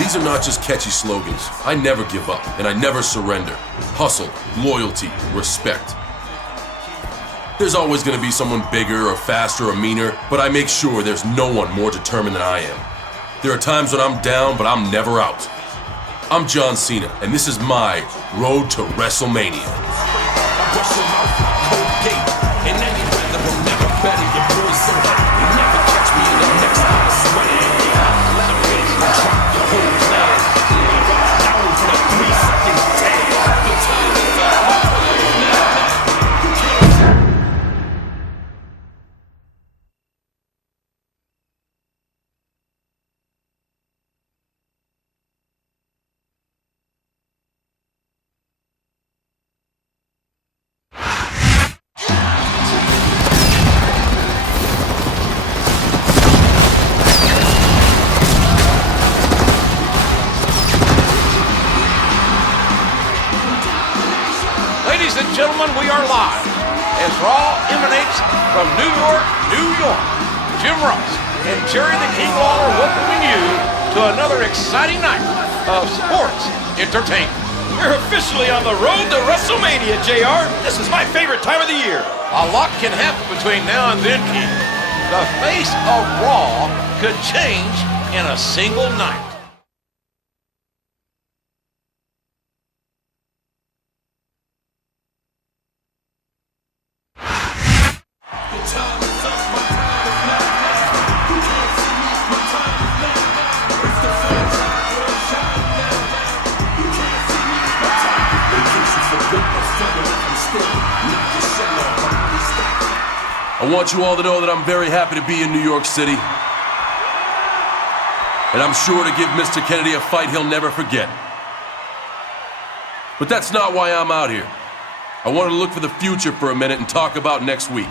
These are not just catchy slogans. I never give up, and I never surrender. Hustle, loyalty, respect. There's always going to be someone bigger or faster or meaner, but I make sure there's no one more determined than I am. There are times when I'm down, but I'm never out. I'm John Cena, and this is my road to WrestleMania. Ladies and gentlemen, we are live as Raw emanates from New York, New York. Jim Ross and Jerry the King Lawler welcoming you to another exciting night of sports entertainment. We're officially on the road to WrestleMania, JR. This is my favorite time of the year. A lot can happen between now and then, King. The face of Raw could change in a single night. I want you all to know that I'm very happy to be in New York City. And I'm sure to give Mr. Kennedy a fight he'll never forget. But that's not why I'm out here. I wanted to look for the future for a minute and talk about next week,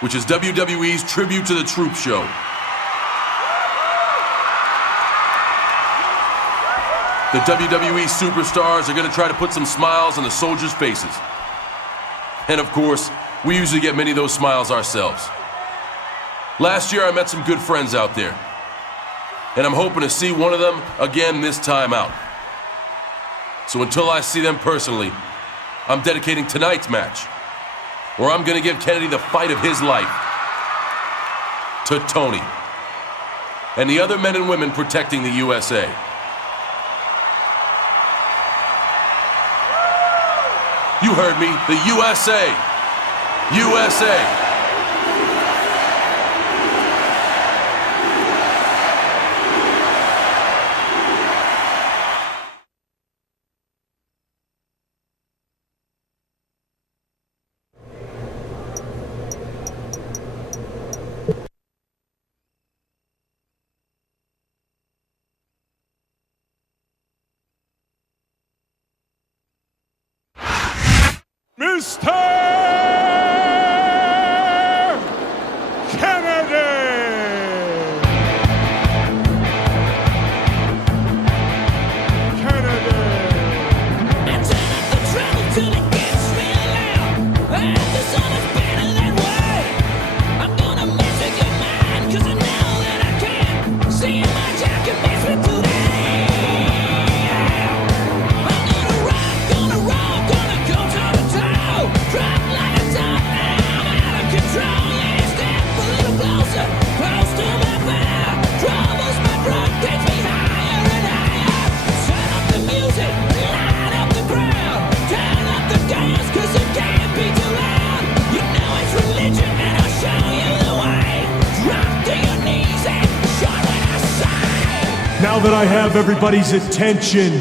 which is WWE's Tribute to the Troop show. The WWE superstars are going to try to put some smiles on the soldiers' faces. And of course, we usually get many of those smiles ourselves. Last year, I met some good friends out there. And I'm hoping to see one of them again this time out. So until I see them personally, I'm dedicating tonight's match, where I'm going to give Kennedy the fight of his life, to Tony and the other men and women protecting the USA. You heard me, the USA. USA. Mr. Kennedy! And turn up the treble till it gets real loud. And the sun is better that way. I'm gonna mess with your mind, 'cause I know that I can. See my jacket mess with today. I'm gonna rock, gonna roll, gonna go toe to toe. Drop like a top now, I'm out of control. Yeah, step a little closer, close to my fire. Troubles my drug, takes me higher and higher. Turn up the music, light up the crowd. Turn up the gas, 'cause it can't be too loud. You know it's religion, and I'll show you the way. Drop to your knees and shout when I say. Now that I have everybody's attention,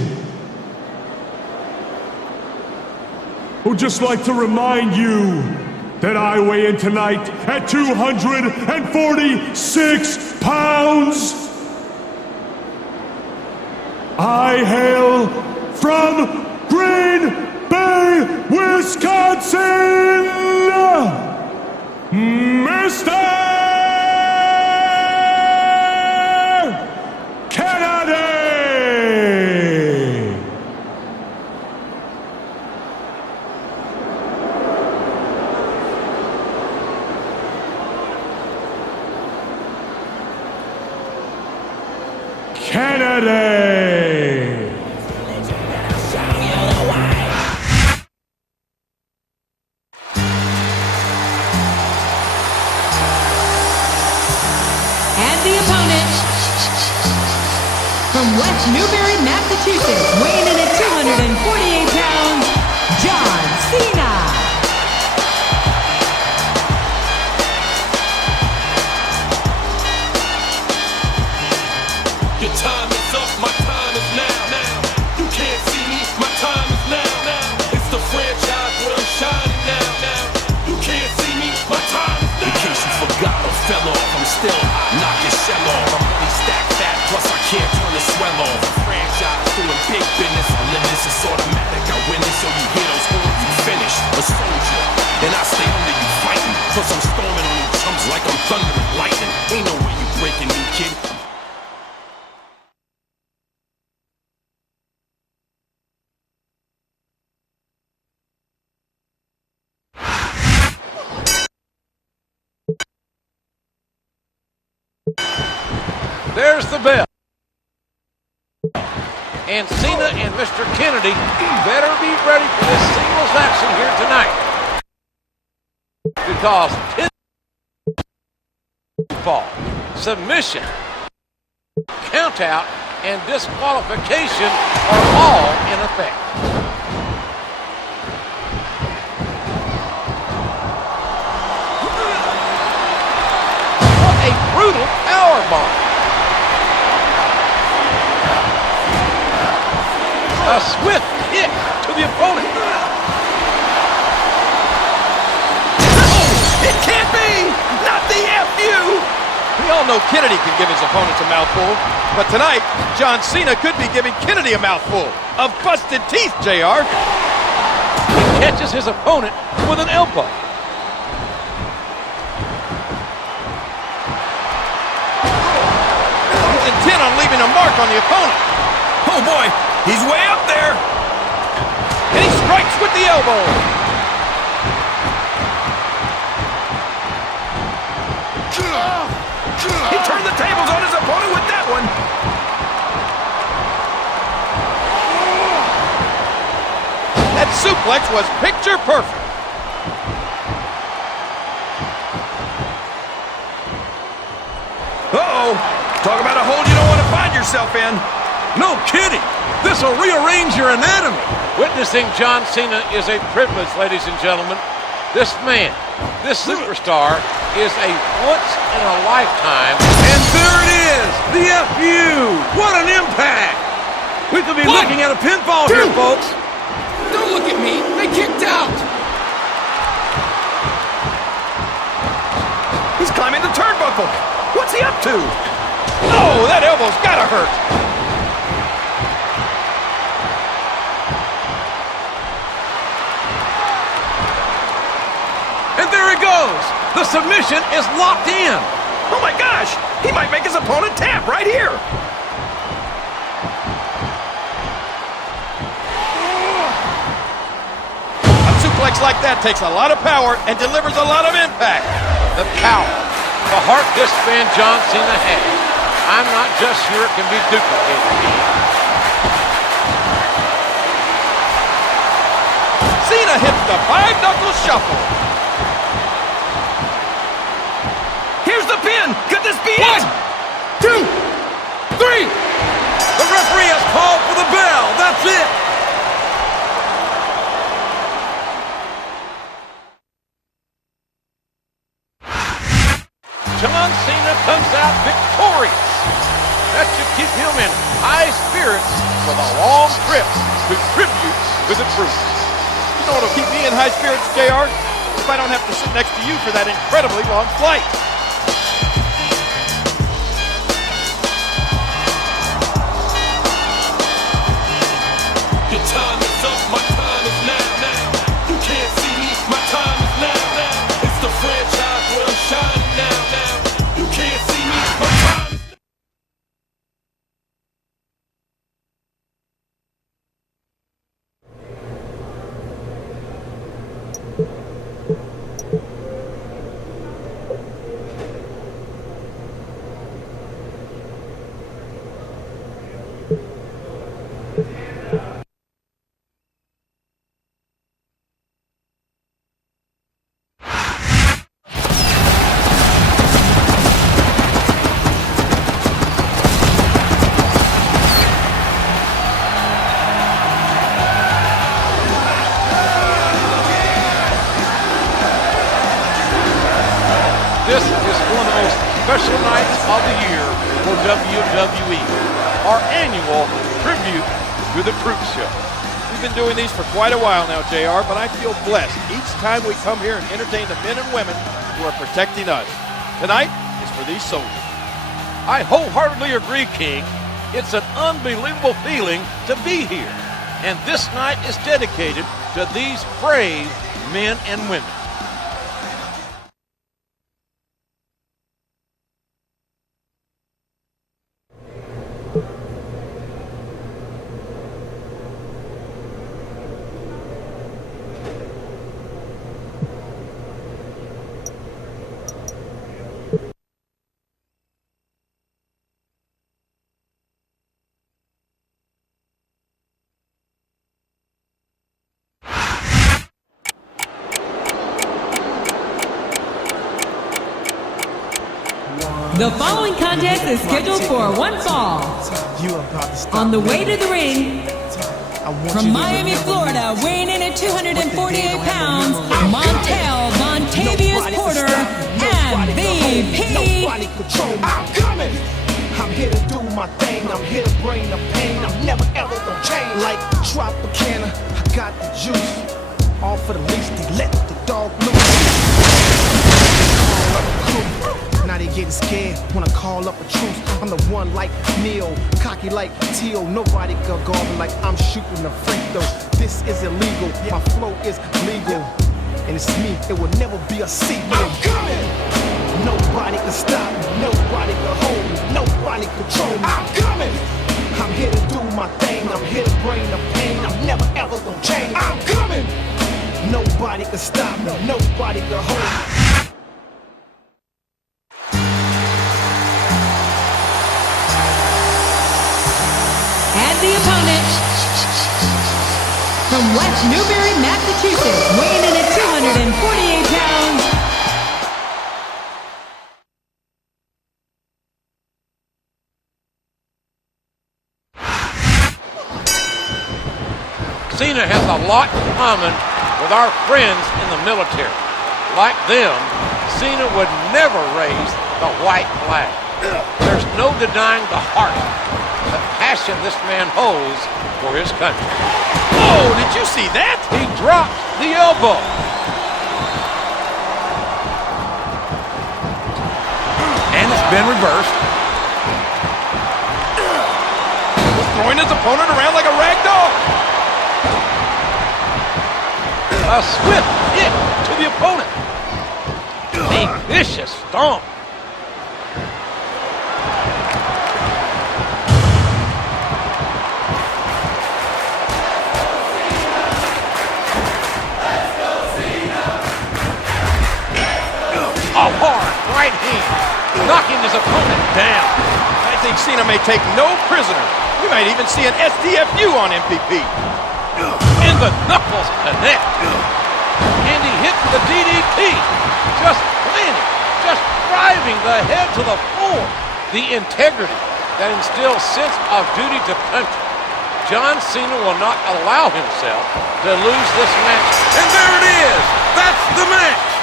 I would just like to remind you that I weigh in tonight at 246 pounds. I hail from Green Bay, Wisconsin, Mr. Kennedy! Kennedy. And the opponent, from West Newbury, Massachusetts, weighing in at 248 pounds, John Cena. Your time is up, my time is now. You can't see me, my time is now. It's the franchise where I'm shining now. You can't see me, my time is now. In case you forgot or fell off, I'm still knock your shell off. I'm really stacked fat, plus I can't turn the swell off. The franchise doing big business, I live this, it's automatic. I win this, so you hear those horns, you finish. A soldier, and I stay under you fighting. Plus I'm storming on you chumps like I'm thunder and lightning. Ain't no way you breaking me, kid. There's the bell. And Cena and Mr. Kennedy better be ready for this singles action here tonight. Because pinfall, submission, countout, and disqualification are all in effect. What a brutal powerbomb. A swift hit to the opponent. Oh, it can't be! Not the FU! We all know Kennedy can give his opponents a mouthful, but tonight, John Cena could be giving Kennedy a mouthful of busted teeth, JR. He catches his opponent with an elbow. He's intent on leaving a mark on the opponent. Oh boy, he's way up there. And he strikes with the elbow. He turned the tables on his opponent with that one. That suplex was picture perfect. Uh-oh. Talk about a hole you don't want to find yourself in. No kidding. This will rearrange your anatomy. Witnessing John Cena is a privilege, ladies and gentlemen. This man, this superstar, is a once-in-a-lifetime. And there it is, the FU. What an impact. We could be looking at a pinfall here, folks. Don't look at me. They kicked out. He's climbing the turnbuckle. What's he up to? Oh, that elbow's gotta hurt. And there it goes. The submission is locked in. Oh my gosh, he might make his opponent tap right here. A suplex like that takes a lot of power and delivers a lot of impact. The power, the heart this man John Cena has. I'm not just sure it can be duplicated. Cena hits the five-knuckle shuffle. Here's the pin. Could this be it? 1, 2, 3. The referee has called for the bell. That's it. John Cena comes out victorious. That should keep him in high spirits for the long trip to tribute to the truth. You know what'll keep me in high spirits, JR? If I don't have to sit next to you for that incredibly long flight. Your time is up, my time is now. You can't see me, my time is now. It's the franchise where I'm shining now. You can't see me, my time is now. nights of the year for WWE, our annual tribute to the Truth Show. We've been doing these for quite a while now, JR, but I feel blessed each time we come here and entertain the men and women who are protecting us. Tonight is for these soldiers. I wholeheartedly agree, King. It's an unbelievable feeling to be here. And this night is dedicated to these brave men and women. The following contest is scheduled for one fall. On the way to the ring, from Miami, Florida, weighing in at 248 pounds, Montel Vontavious Porter, MVP. I'm coming. I'm here to do my thing. I'm here to bring the pain. I'm never ever gonna change. Like Tropicana, I got the juice. All for the least, they let the dog loose. Now they getting scared when I call up a truce. I'm the one like Neil, cocky like Teal. Nobody can guard me like I'm shooting a free throw. This is illegal, my flow is legal. And it's me, it will never be a secret. I'm coming! Nobody can stop me, nobody can hold me, nobody control me. I'm coming! I'm here to do my thing, I'm here to bring the pain. I'm never ever gonna change. I'm coming! Nobody can stop me, nobody can hold me. The opponent, from West Newbury, Massachusetts, weighing in at 248 pounds, Cena has a lot in common with our friends in the military. Like them, Cena would never raise the white flag. There's no denying the heart, the passion this man holds for his country. Oh, did you see that? He drops the elbow. And it's been reversed. He's throwing his opponent around like a rag doll. A swift hit to the opponent. A vicious stomp. A hard right hand, knocking his opponent down. I think Cena may take no prisoners. We might even see an STFU on MPP. And the knuckles connect. And he hits the DDT. Just planting, just driving the head to the floor. The integrity that instills sense of duty to country. John Cena will not allow himself to lose this match. And there it is. That's the match.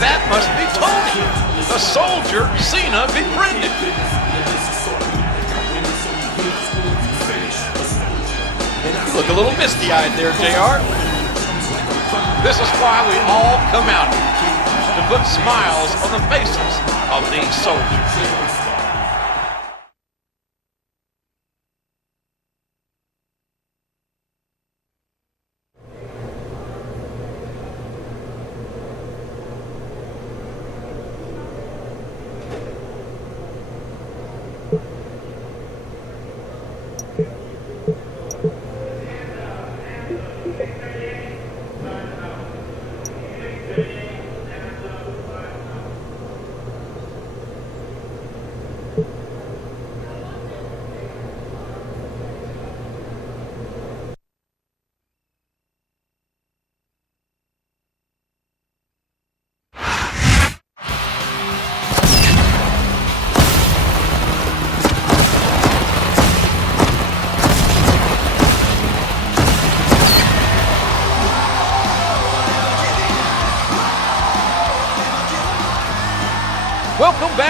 That must be Tony, the soldier Cena befriended. You look a little misty-eyed there, JR. This is why we all come out here, to put smiles on the faces of these soldiers.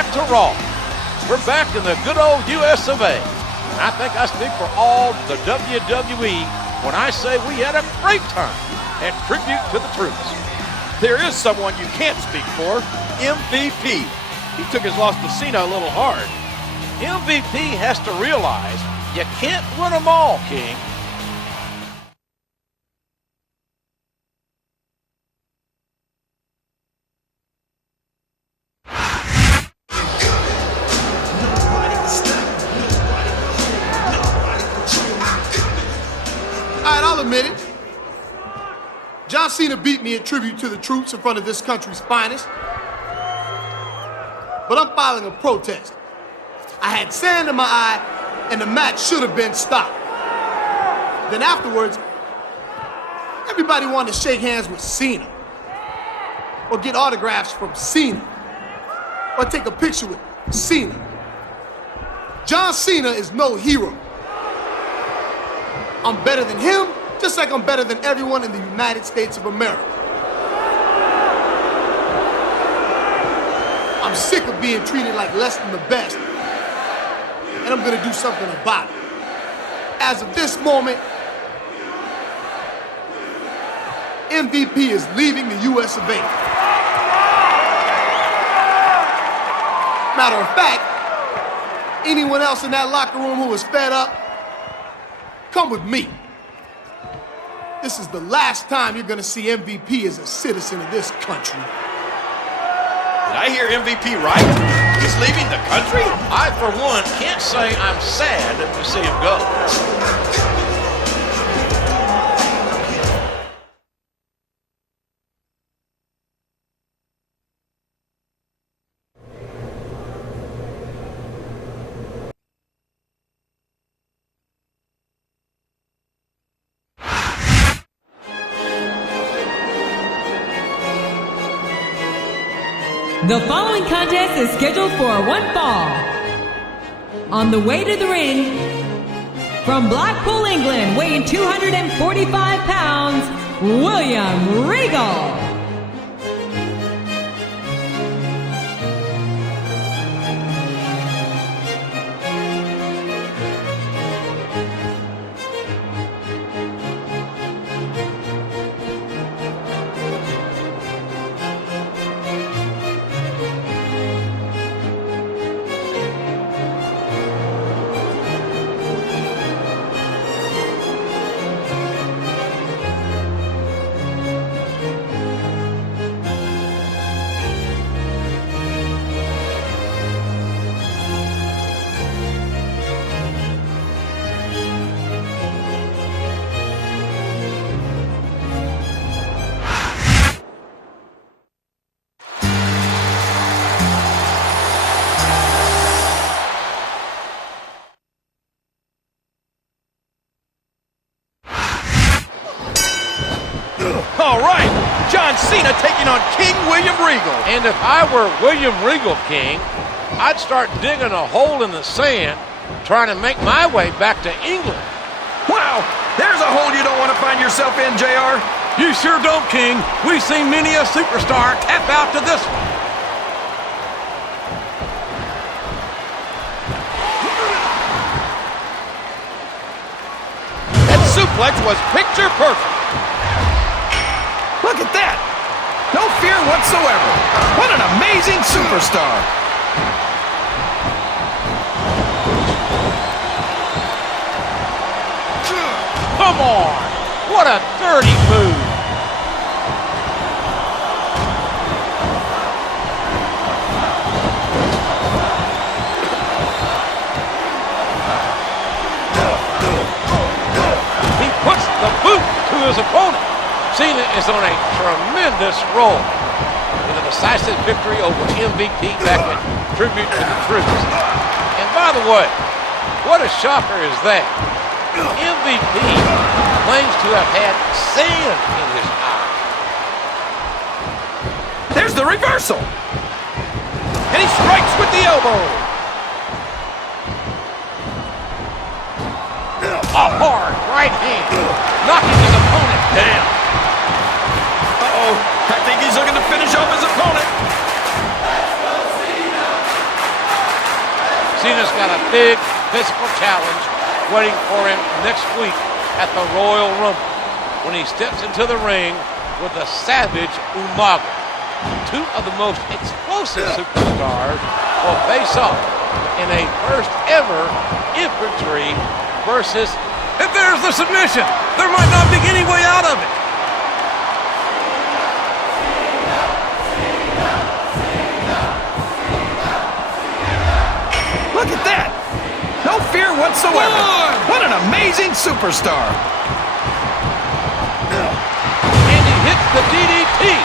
back to Raw. We're back in the good old US of A. And I think I speak for all the WWE when I say we had a great time at Tribute to the Troops. There is someone you can't speak for, MVP. He took his loss to Cena a little hard. MVP has to realize you can't win them all, King. I'll admit it. John Cena beat me at Tribute to the Troops in front of this country's finest. But I'm filing a protest. I had sand in my eye, and the match should have been stopped. Then afterwards, everybody wanted to shake hands with Cena, or get autographs from Cena, or take a picture with Cena. John Cena is no hero. I'm better than him, just like I'm better than everyone in the United States of America. I'm sick of being treated like less than the best, and I'm gonna do something about it. As of this moment, MVP is leaving the US of A. Matter of fact, anyone else in that locker room who was fed up, come with me. This is the last time you're gonna see MVP as a citizen of this country. Did I hear MVP right? He's leaving the country? I, for one, can't say I'm sad to see him go. The following contest is scheduled for one fall. On the way to the ring, from Blackpool, England, weighing 245 pounds, William Regal. All right, John Cena taking on King William Regal. And if I were William Regal, King, I'd start digging a hole in the sand, trying to make my way back to England. Wow, there's a hole you don't want to find yourself in, JR. You sure don't, King. We've seen many a superstar tap out to this one. That suplex was picture perfect. Look at that! No fear whatsoever. What an amazing superstar! Come on! What a dirty move! He puts the boot to his opponent. Cena is on a tremendous roll with a decisive victory over MVP back in Tribute to the Troops. And by the way, what a shocker is that? MVP claims to have had sand in his eye. There's the reversal! And he strikes with the elbow! A hard right hand, knocking his opponent down. Uh-oh, I think he's looking to finish off his opponent. Cena's got a big physical challenge waiting for him next week at the Royal Rumble when he steps into the ring with the Savage Umaga. Two of the most explosive superstars will face off in a first ever infantry versus... If there's the submission, there might not be any way out of it. Look at that! No fear whatsoever. What an amazing superstar! And he hits the DDT.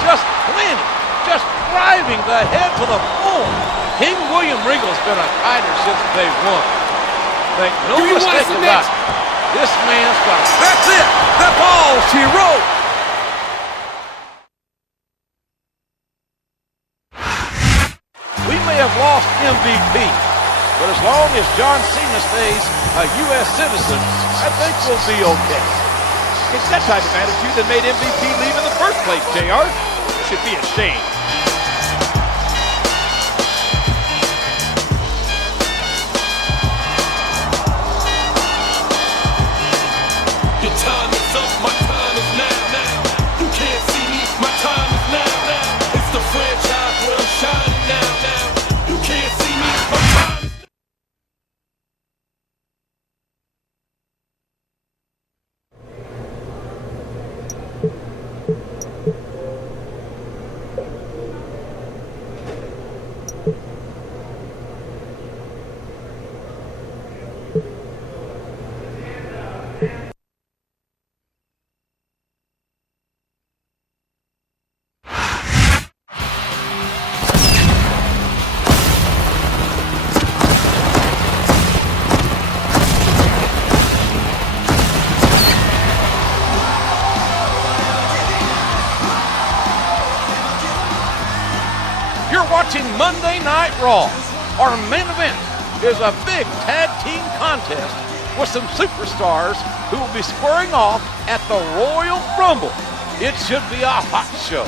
Just planting, just driving the head to the floor. King William Regal's been a fighter since day one. Make no mistake about it. This man's got it. That's it! That's all she wrote! We may have lost MVP, but as long as John Cena stays a U.S. citizen, I think we'll be okay. It's that type of attitude that made MVP leave in the first place, JR. You should be ashamed. Your time is up, my time is now. You can't see me, my time is now. It's the franchise where I'm shining now. You can't see me, my time is now. Watching Monday Night Raw. Our main event is a big tag team contest with some superstars who will be squaring off at the Royal Rumble. It should be a hot show.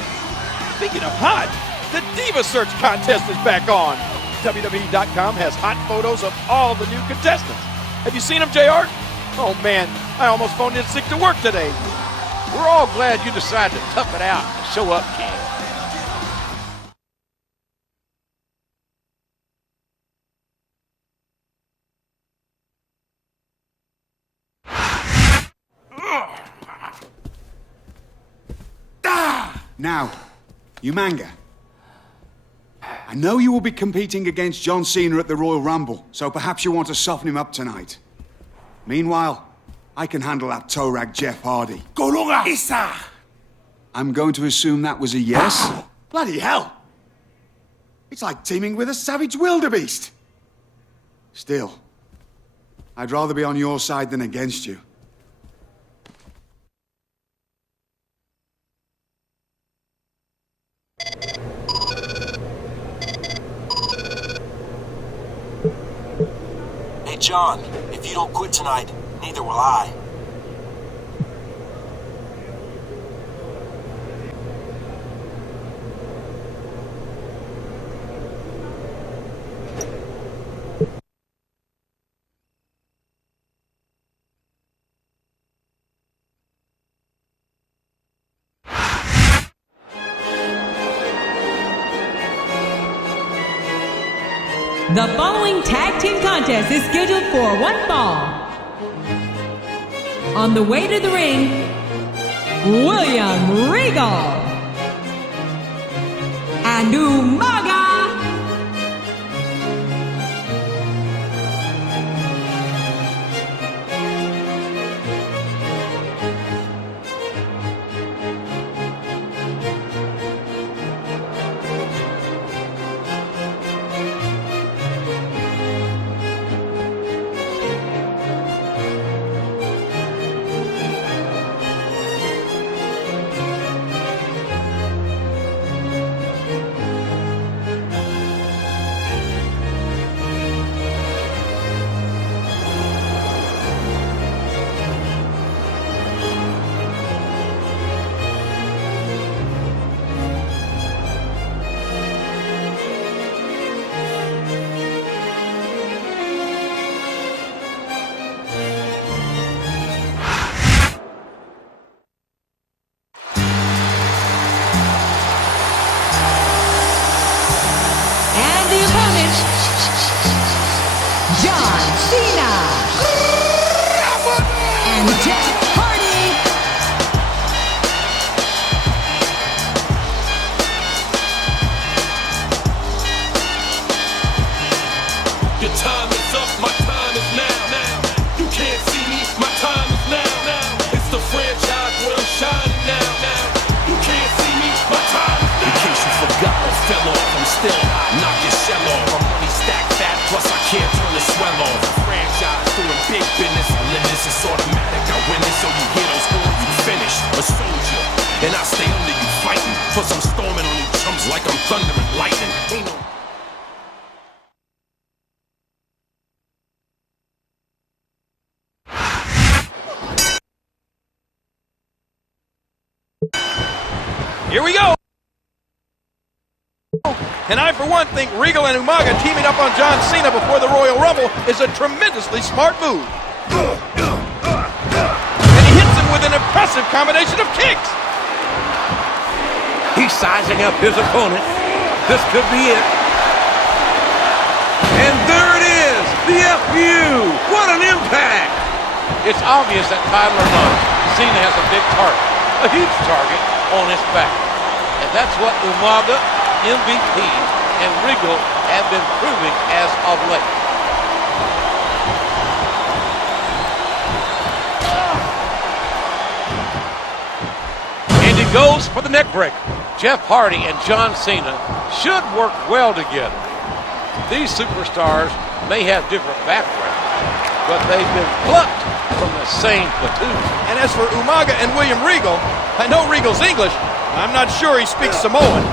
Speaking of hot, the Diva Search contest is back on. WWE.com has hot photos of all the new contestants. Have you seen them, JR? Oh man, I almost phoned in sick to work today. We're all glad you decided to tough it out and show up, King. Now, Umanga, I know you will be competing against John Cena at the Royal Rumble, so perhaps you want to soften him up tonight. Meanwhile, I can handle that toe rag Jeff Hardy. Golunga Isa! I'm going to assume that was a yes? Bloody hell! It's like teaming with a savage wildebeest. Still, I'd rather be on your side than against you. Hey, John, if you don't quit tonight, neither will I. The following tag team contest is scheduled for one fall. On the way to the ring, William Regal and Umaga. and Jeff Hardy. Your time is up, my time is now. You can't see me, my time is now. It's the franchise where I'm shining now. You can't see me, my time is now. In case you forgot or fell off, I'm still hot, knock your shell off. My money stacked fat, plus I can't turn the swell off. The franchise doing big business, I live this, it's automatic. I win this, so you hear those words, you finish. A soldier, and I stay under you fighting. Plus I'm storming on you chumps like I'm thunder and lightning. Ain't no Here we go! And I, for one, think Regal and Umaga teaming up on John Cena before the Royal Rumble is a tremendously smart move. And he hits him with an impressive combination of kicks. He's sizing up his opponent. This could be it. And there it is, the FU. What an impact! It's obvious that title or not, Cena has a big target, a huge target on his back. And that's what Umaga, MVP, and Regal have been proving as of late. And he goes for the neck breaker. Jeff Hardy and John Cena should work well together. These superstars may have different backgrounds, but they've been plucked from the same platoon. And as for Umaga and William Regal, I know Regal's English. I'm not sure he speaks Samoan.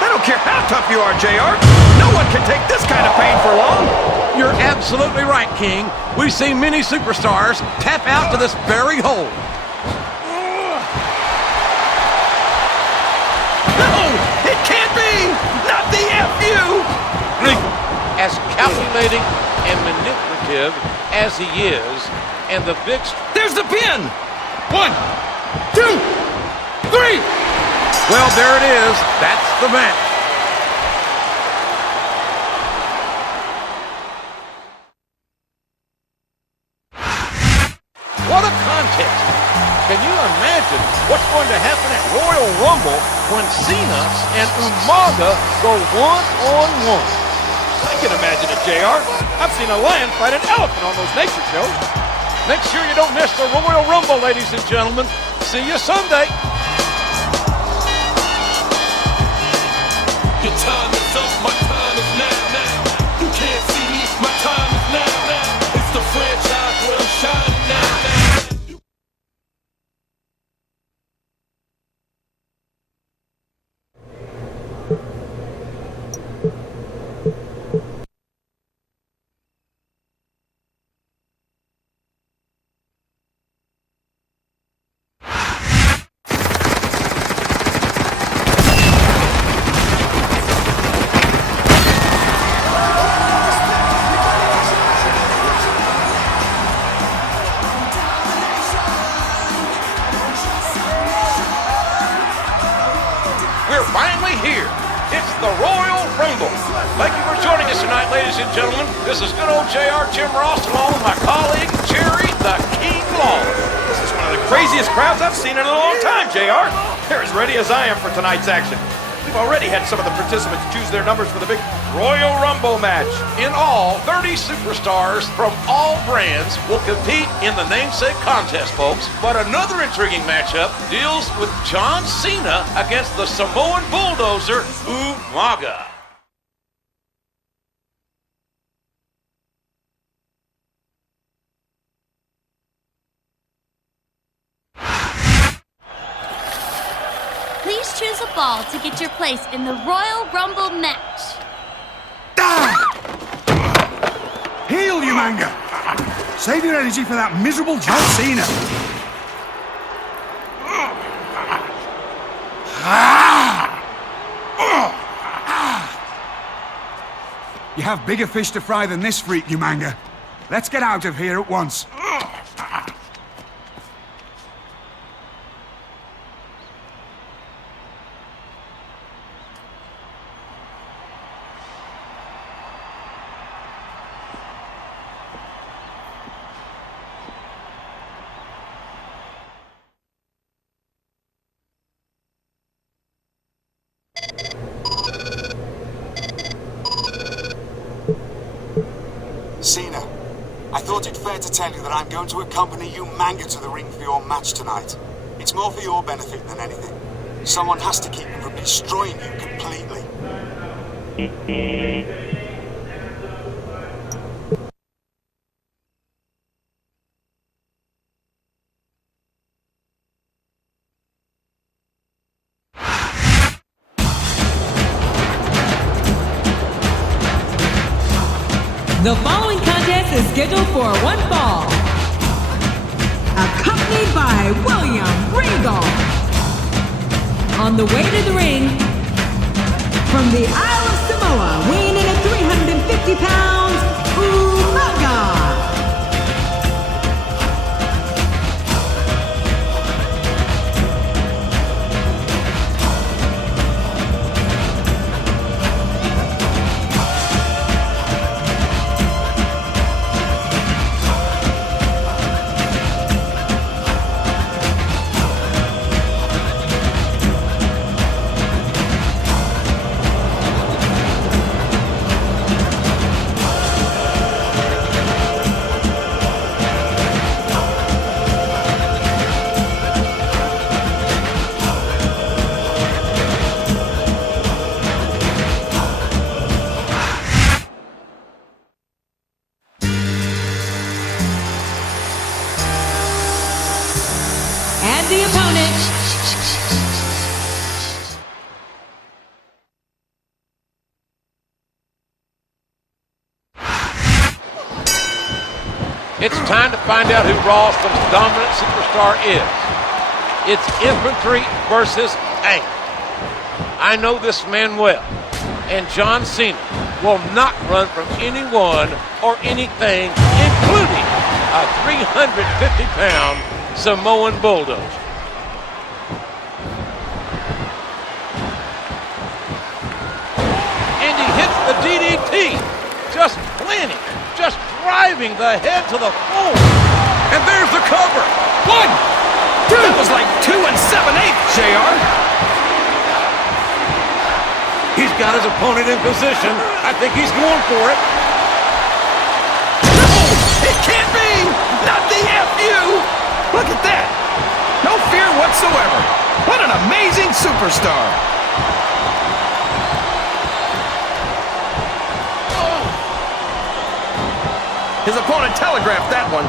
I don't care how tough you are, JR. No one can take this kind of pain for long. You're absolutely right, King. We've seen many superstars tap out to this very hole. No, it can't be. Not the FU. Regal, as calculating and manipulative as he is, and the big... There's the pin. 1, 2, 3. Well, there it is. That's the match. What a contest. Can you imagine what's going to happen at Royal Rumble when Cena and Umaga go one-on-one? I can imagine it, JR. I've seen a lion fight an elephant on those nature shows. Make sure you don't miss the Royal Rumble, ladies and gentlemen. See you Sunday. Your time is up, my time is now. You can't see me, my time is now. It's the franchise where I'm shining now. We're finally here. It's the Royal Rumble. Thank you for joining us tonight, ladies and gentlemen. This is good old JR Jim Ross along with my colleague, Jerry the King Lawler. This is one of the craziest crowds I've seen in a long time, JR. They're as ready as I am for tonight's action. We've already had some of the participants choose their numbers for the big Royal Rumble match. In all, 30 superstars from all brands will compete in the namesake contest, folks. But another intriguing matchup deals with John Cena against the Samoan bulldozer, Umaga. Please choose a ball to get your place in the Royal Rumble match. Heal, you manga! Save your energy for that miserable John Cena! You have bigger fish to fry than this freak, you manga. Let's get out of here at once. thought it fair to tell you that I'm going to accompany you Manga to the ring for your match tonight. It's more for your benefit than anything. Someone has to keep me from destroying you completely. The following contest is scheduled for one fall. Accompanied by William Regal. On the way to the ring, from the Isle of Samoa, weighing in at 350 pounds, Umaga. And the opponent, It's time to find out who Raw's most dominant superstar is. It's infantry versus tank. I know this man well, and John Cena will not run from anyone or anything, including a 350-pound Samoan bulldozer. And he hits the DDT, just planting, just driving the head to the floor. And there's the cover. 1, 2. That was like 2 7/8, JR. He's got his opponent in position. I think he's going for it. No, it can't be. Not the FU. Look at that. No fear whatsoever. What an amazing superstar. His opponent telegraphed that one.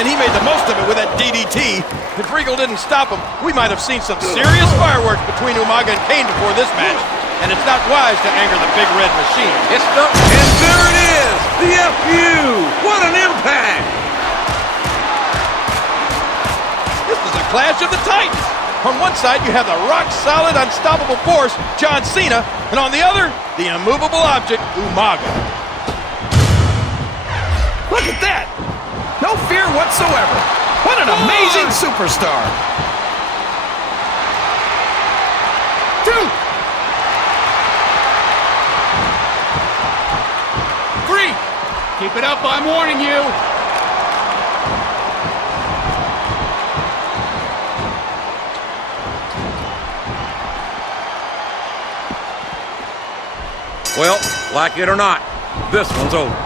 And he made the most of it with that DDT. If Regal didn't stop him, we might have seen some serious fireworks between Umaga and Kane before this match. And it's not wise to anger the big red machine. It's the, and there it is, the FU. What an impact. This is a clash of the Titans. On one side, you have the rock-solid, unstoppable force, John Cena, and on the other, the immovable object, Umaga. Look at that. No fear whatsoever. What an amazing superstar. 2, 3. Keep it up, I'm warning you. Well, like it or not, this one's over.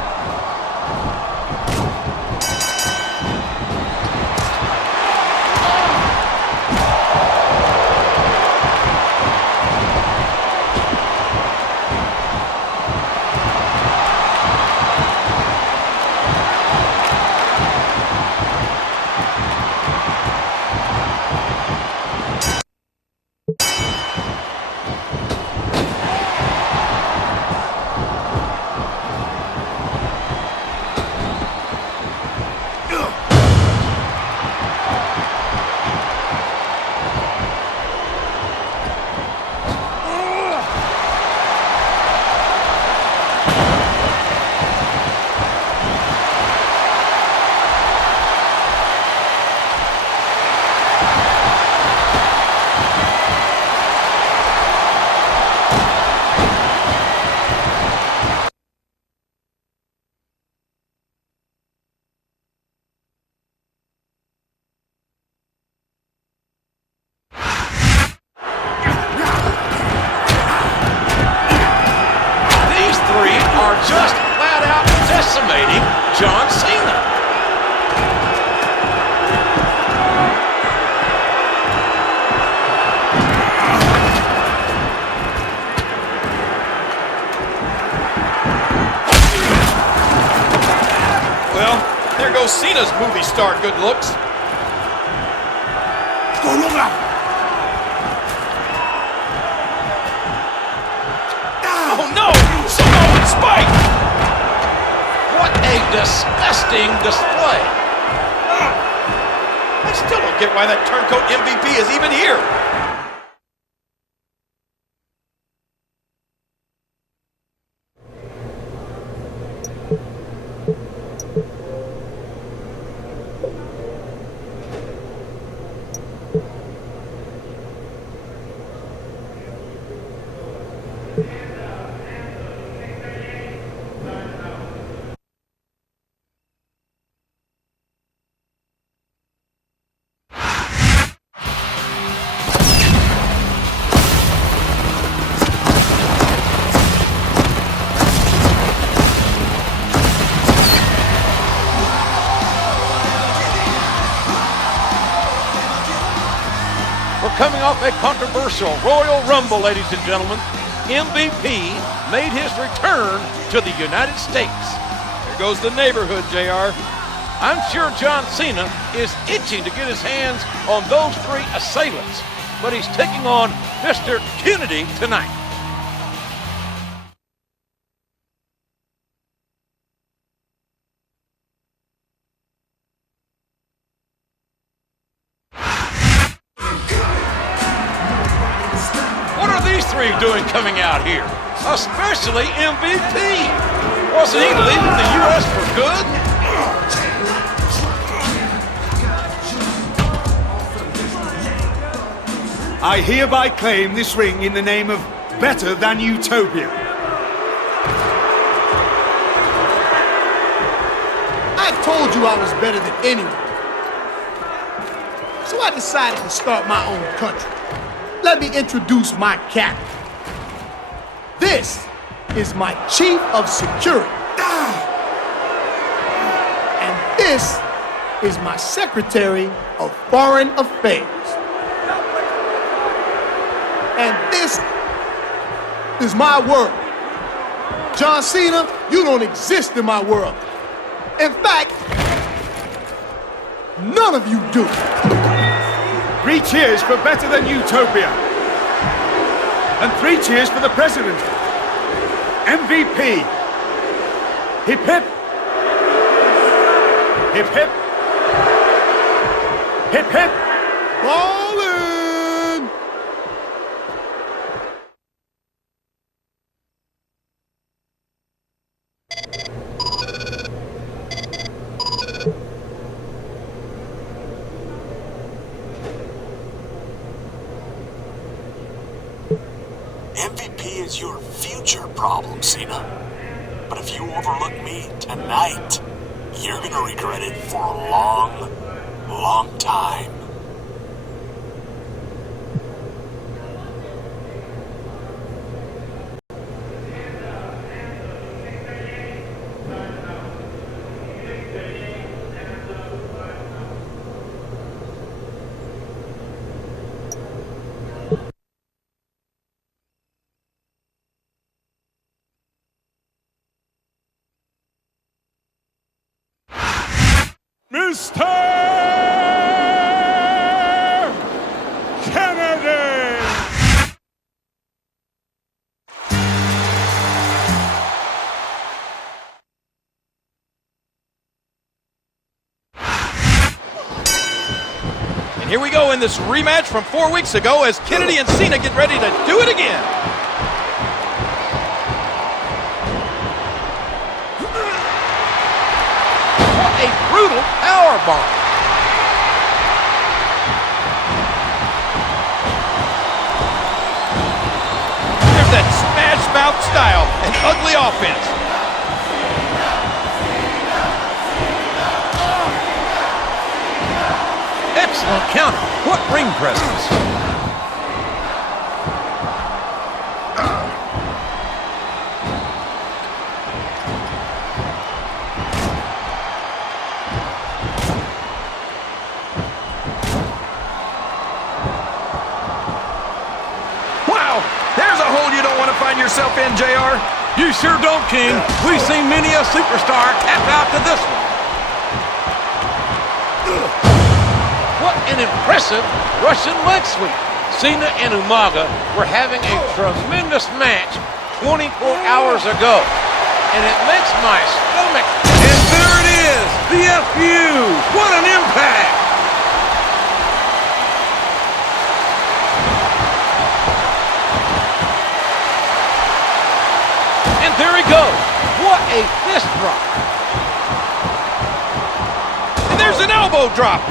just flat out decimating John Cena. Well, there goes Cena's movie star good looks. Oh no! Samoan spike! What a disgusting display. I still don't get why that turncoat MVP is even here. Coming off a controversial Royal Rumble, ladies and gentlemen, MVP made his return to the United States. There goes the neighborhood, JR. I'm sure John Cena is itching to get his hands on those three assailants, but he's taking on Mr. Kennedy tonight. Doing coming out here, especially MVP. Wasn't he leaving the U.S. for good? I hereby claim this ring in the name of Better Than Utopia. I told you I was better than anyone. So I decided to start my own country. Let me introduce my captain. This is my chief of security. And this is my secretary of foreign affairs. And this is my world. John Cena, you don't exist in my world. In fact, none of you do. 3 cheers for Better Than Utopia. And 3 cheers for the president. MVP. Hip hip. Hip hip. Hip hip. Ballin'! MVP is your future problem, Cena. But if you overlook me tonight, you're gonna regret it for a long, long time. Mr. Kennedy! And here we go in this rematch from 4 weeks ago as Kennedy and Cena get ready to do it again. A brutal powerbomb. There's that smash mouth style and ugly offense. Excellent counter. What ring presence. yourself in, JR? You sure don't, King. We've seen many a superstar tap out to this one. What an impressive Russian leg sweep. Cena and Umaga were having a tremendous match 24 hours ago. And it makes my stomach. And there it is, the FU. What an impact. And there he goes. What a fist drop. And there's an elbow drop.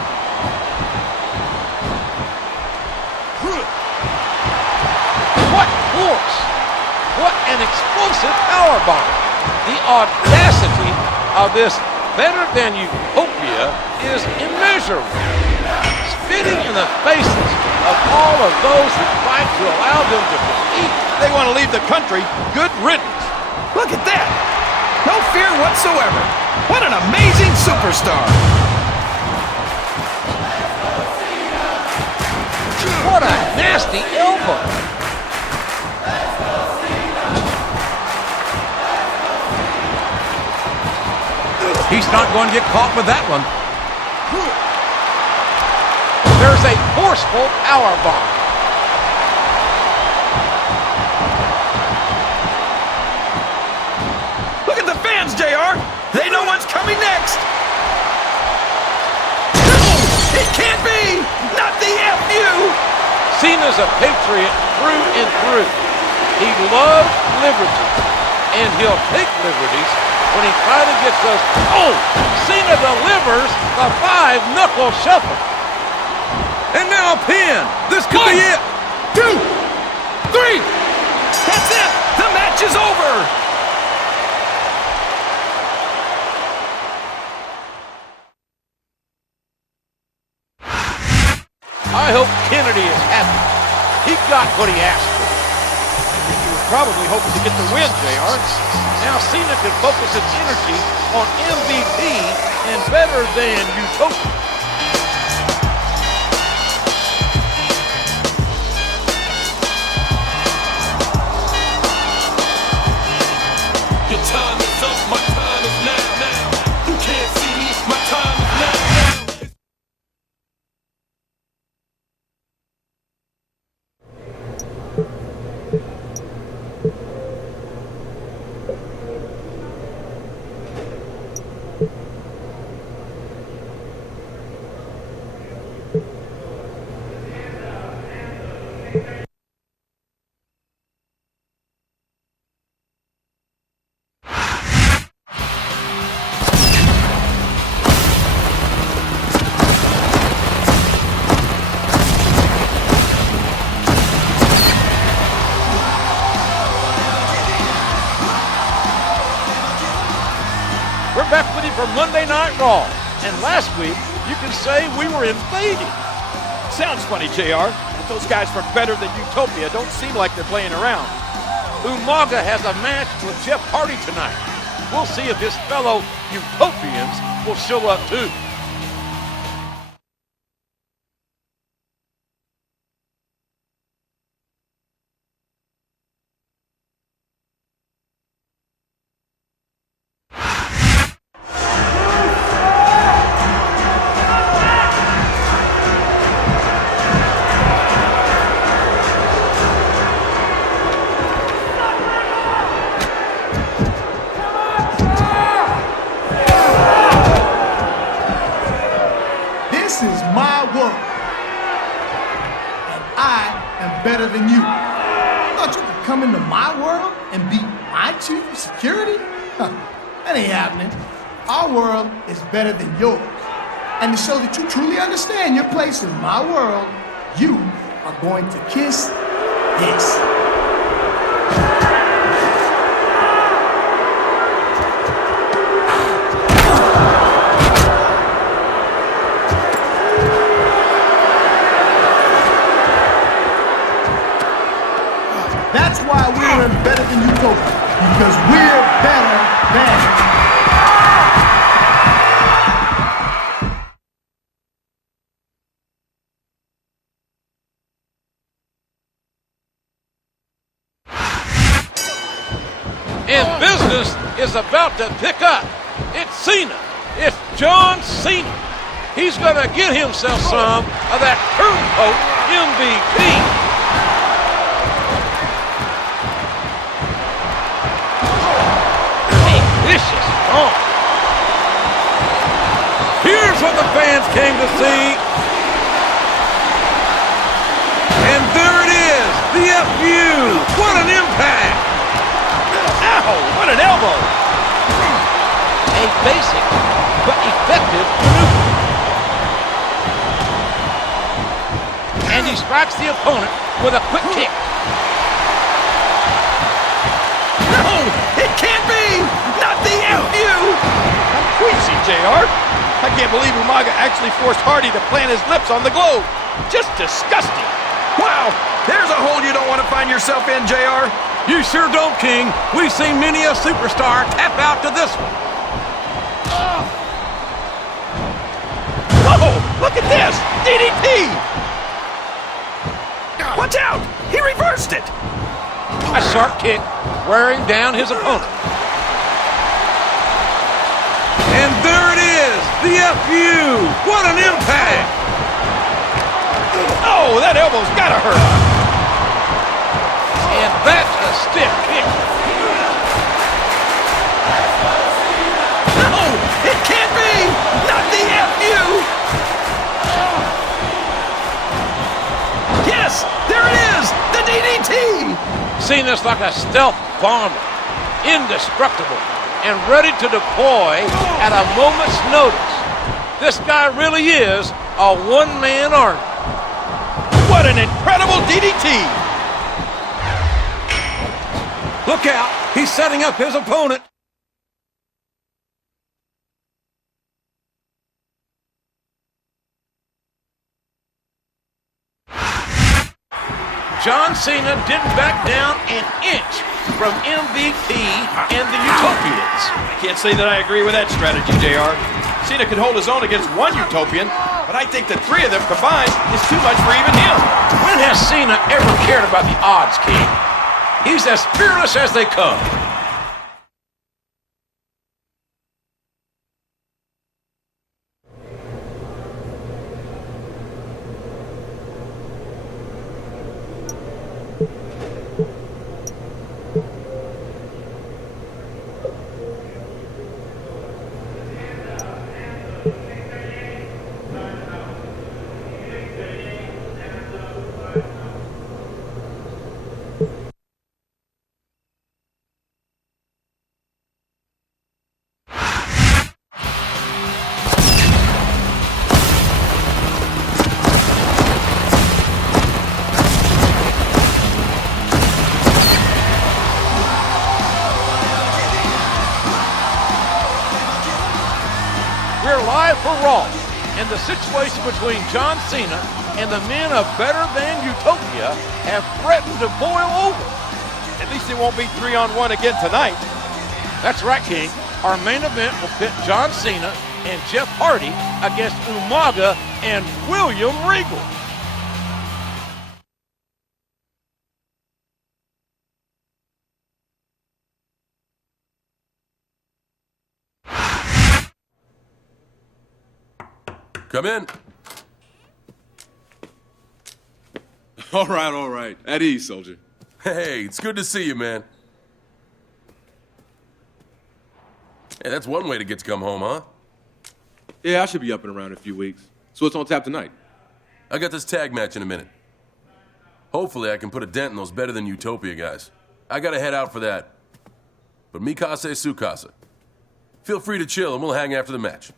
What force. What an explosive powerbomb. The audacity of this better-than-utopia is immeasurable. Spitting in the faces of all of those who fight to allow them to compete. They want to leave the country. Good riddance. Look at that. No fear whatsoever. What an amazing superstar. What a nasty elbow. He's not going to get caught with that one. There's a forceful powerbomb. Look at the fans, JR. They know what's coming next. No, it can't be. Not the FU. Cena's a patriot through and through. He loves liberty, and he'll take liberties when he finally gets those. Oh, Cena delivers the 5-knuckle shuffle. And now a pin. This could be it. 2, 3. That's it. The match is over. I hope Kennedy is happy. He got what he asked for. He was probably hoping to get the win, JR. Now Cena can focus his energy on MVP and better than utopia. Your time is up, my time is now. You can't see me, my time is now. We're back with you for Monday Night Raw. And last week, you can say we were invading. Sounds funny, JR, but those guys from Better Than Utopia don't seem like they're playing around. Umaga has a match with Jeff Hardy tonight. We'll see if his fellow Utopians will show up too. This is my world, and I am better than you. You thought you could come into my world and be my chief of security? That ain't happening. Our world is better than yours. And to show that you truly understand your place in my world, you are going to kiss this. That's why we're in Better Than Utopia, because we're better than. about to pick up. It's Cena. It's John Cena. He's going to get himself some of that turncoat MVP. A vicious stomp. Here's what the fans came to see. And there it is, the FU. What an impact. Ow, what an elbow. A basic but effective maneuver. And he strikes the opponent with a quick kick. No, it can't be. Not the FU. I'm queasy, JR. I can't believe Umaga actually forced Hardy to plant his lips on the globe. Just disgusting. Wow, there's a hole you don't want to find yourself in, JR. You sure don't, King. We've seen many a superstar tap out to this one. Whoa, look at this. DDT. Watch out! He reversed it! A sharp kick wearing down his opponent. And there it is, the FU. What an impact! Oh, that elbow's gotta hurt. And that's a stiff kick. No, it can't be! Not the FU! Yes, there it is, the DDT! Cena's like a stealth bomber, indestructible, and ready to deploy at a moment's notice. This guy really is a one-man army. What an incredible DDT! Look out, he's setting up his opponent. John Cena didn't back down an inch from MVP and the Utopians. I can't say that I agree with that strategy, JR. Cena could hold his own against one Utopian, but I think the three of them combined is too much for even him. When has Cena ever cared about the odds, King? He's as fearless as they come. We're live for Raw, and the situation between John Cena and the men of Better Than Utopia have threatened to boil over. At least it won't be 3-on-1 again tonight. That's right, King. Our main event will pit John Cena and Jeff Hardy against Umaga and William Regal. Come in. All right. At ease, soldier. Hey, it's good to see you, man. Hey, that's one way to get to come home, huh? Yeah, I should be up and around in a few weeks. So what's on tap tonight? I got this tag match in a minute. Hopefully I can put a dent in those Better Than Utopia guys. I gotta head out for that. But mikase sukasa. Feel free to chill and we'll hang after the match.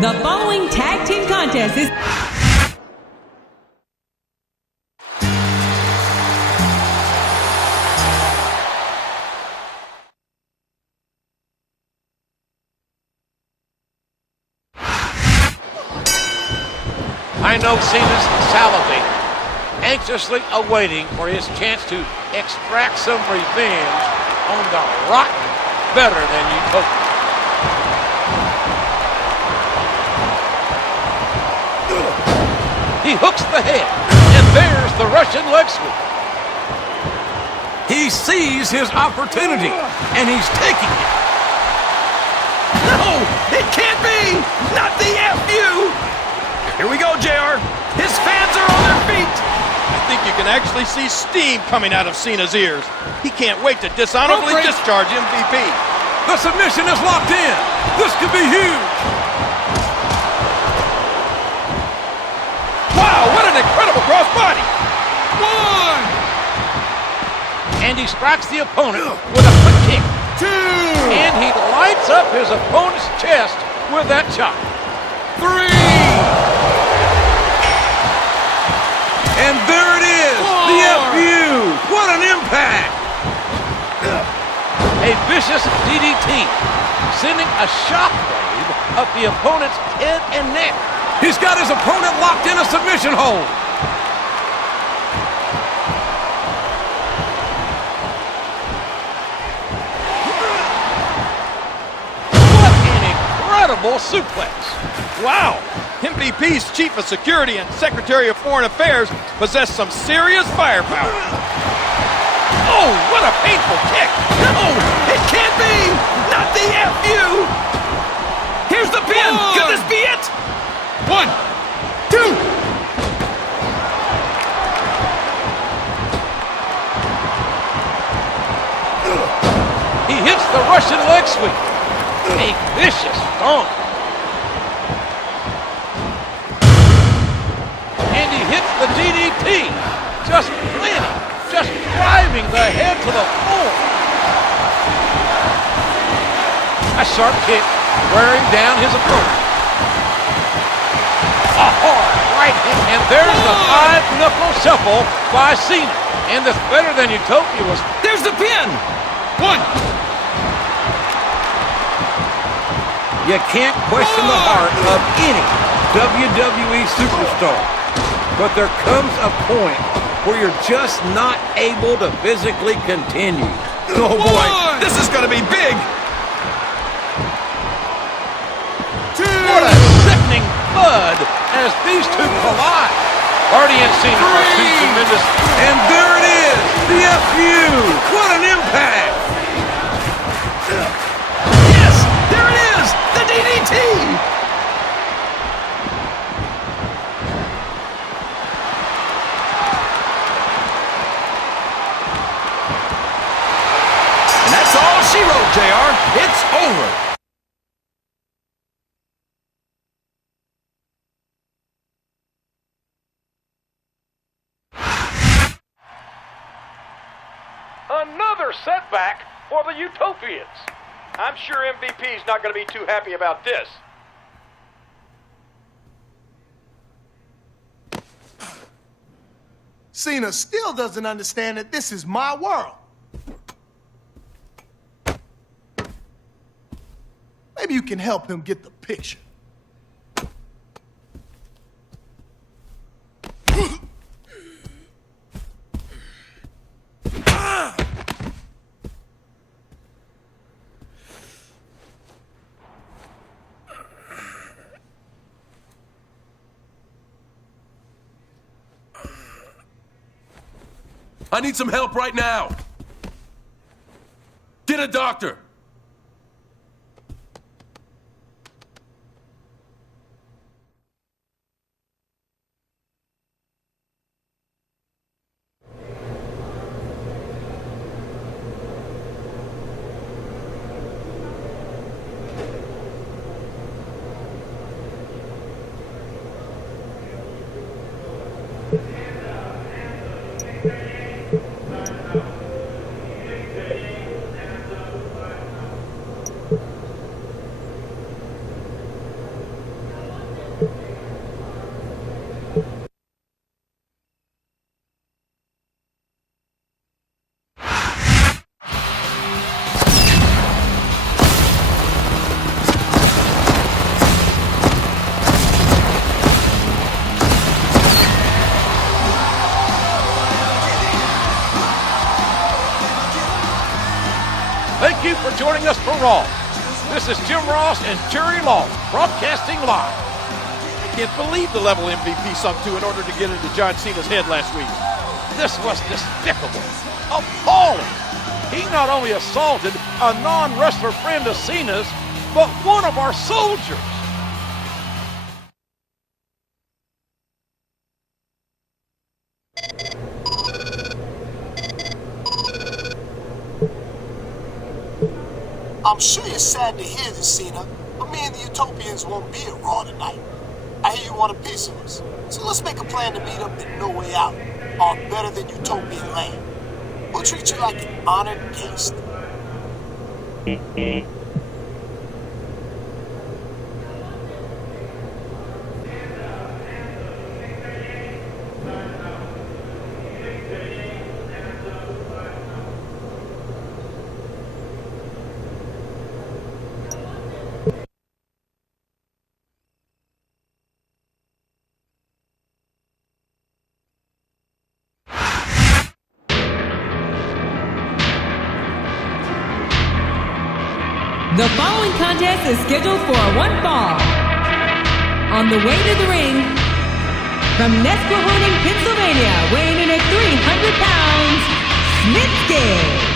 The following tag team contest is... I know Cena's salivating, anxiously awaiting for his chance to extract some revenge on the rotten, better than Utopia. He hooks the head, and there's the Russian leg sweep. He sees his opportunity, and he's taking it. No, it can't be! Not the FU! Here we go, JR. His fans are on their feet. I think you can actually see steam coming out of Cena's ears. He can't wait to dishonorably discharge MVP. The submission is locked in. This could be huge. Wow, what an incredible crossbody. One. And he strikes the opponent with a quick kick. Two. And he lights up his opponent's chest with that chop. Three. And there it is. Four. The FU. What an impact. A vicious DDT, sending a shockwave up the opponent's head and neck. He's got his opponent locked in a submission hold. What an incredible suplex. Wow. MVP's Chief of Security and Secretary of Foreign Affairs possess some serious firepower. Oh, what a painful kick. No, it can't be. Not the FU. Here's the pin. Could this be it? 1, 2. He hits the Russian leg sweep. A vicious stomp. And he hits the DDT. Just planting, just driving the head to the floor. A sharp kick wearing down his opponent. A hard right hand, and there's the 5-knuckle shuffle by Cena. And this better than Utopia was. There's the pin. 1. You can't question the heart of any WWE superstar. But there comes a point where you're just not able to physically continue. Oh boy, this is going to be big. 2. What a sickening thud as these two collide. Hardy and Cena are two tremendous. And there it is, the FU. What an impact. Yes, there it is, the DDT. And that's all she wrote, JR. It's over. Another setback for the Utopians. I'm sure MVP's not going to be too happy about this. Cena still doesn't understand that this is my world. Maybe you can help him get the picture. I need some help right now. Get a doctor. you for joining us for Raw. This is Jim Ross and Jerry Law, broadcasting live. I can't believe the level MVP sunk to in order to get into John Cena's head last week. This was despicable, appalling. He not only assaulted a non-wrestler friend of Cena's, but one of our soldiers. I'm sure you're sad to hear this, Cena, but me and the Utopians won't be at Raw tonight. I hear you want a piece of us, so let's make a plan to meet up at No Way Out, on Better Than Utopian Land. We'll treat you like an honored guest. The following contest is scheduled for one fall. On the way to the ring, from Nesquehoning, Pennsylvania, weighing in at 300 pounds, Snitsky.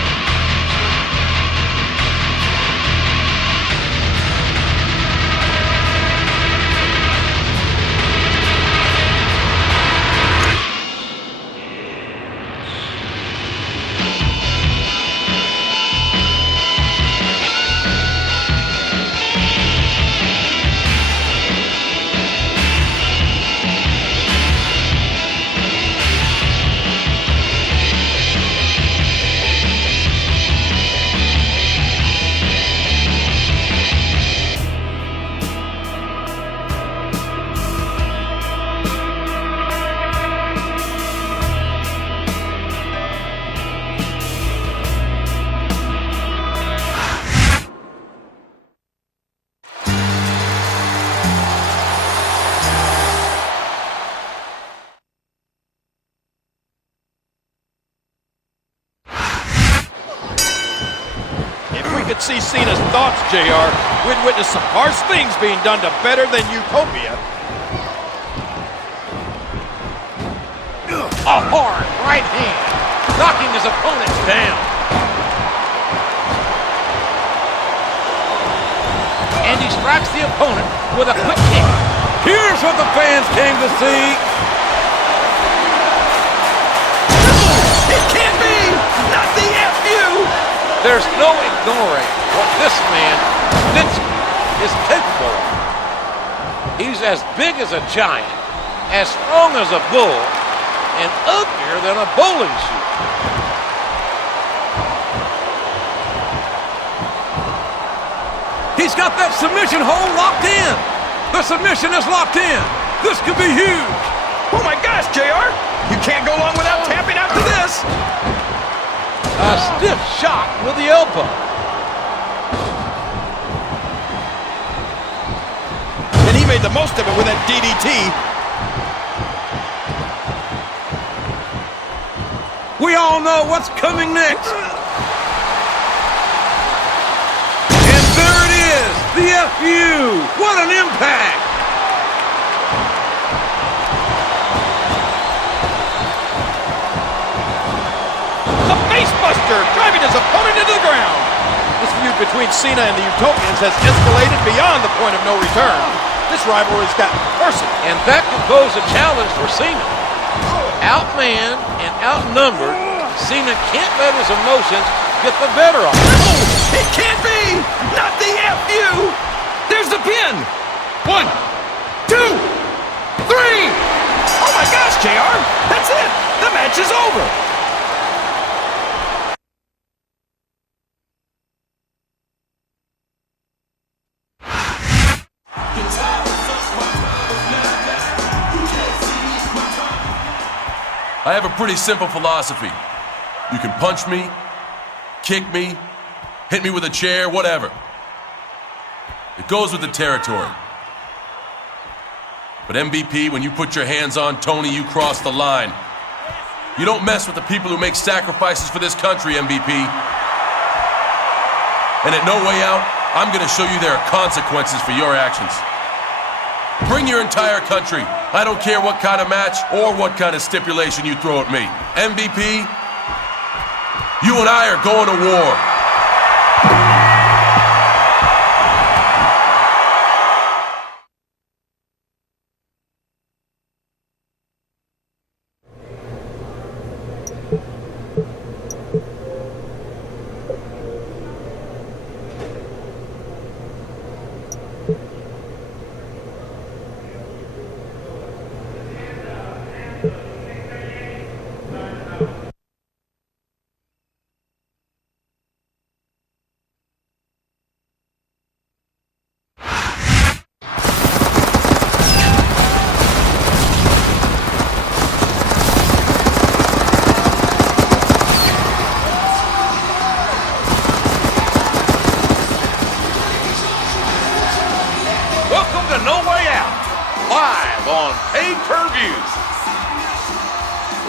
See Cena's thoughts, JR. We'd witness some harsh things being done to Better Than Utopia. A hard right hand, knocking his opponent down. And he strikes the opponent with a quick kick. Here's what the fans came to see. It can't be! Not the FU! There's no ignoring what this man, Snitsky, is capable of. He's as big as a giant, as strong as a bull, and uglier than a bowling shoe. He's got that submission hold locked in. The submission is locked in. This could be huge. Oh my gosh, JR! You can't go long without tapping out to this! A stiff shot with the elbow. And he made the most of it with that DDT. We all know what's coming next. And there it is, the FU. What an impact. Facebuster, driving his opponent into the ground. This feud between Cena and the Utopians has escalated beyond the point of no return. This rivalry's gotten personal. And that could pose a challenge for Cena. Outmanned and outnumbered, Cena can't let his emotions get the better of him. Oh, it can't be! Not the FU! There's the pin! 1, 2, 3! Oh my gosh, JR! That's it! The match is over! I have a pretty simple philosophy. You can punch me, kick me, hit me with a chair, whatever. It goes with the territory. But MVP, when you put your hands on Tony, you cross the line. You don't mess with the people who make sacrifices for this country, MVP. And at No Way Out, I'm going to show you there are consequences for your actions. Bring your entire country. I don't care what kind of match or what kind of stipulation you throw at me. MVP, you and I are going to war.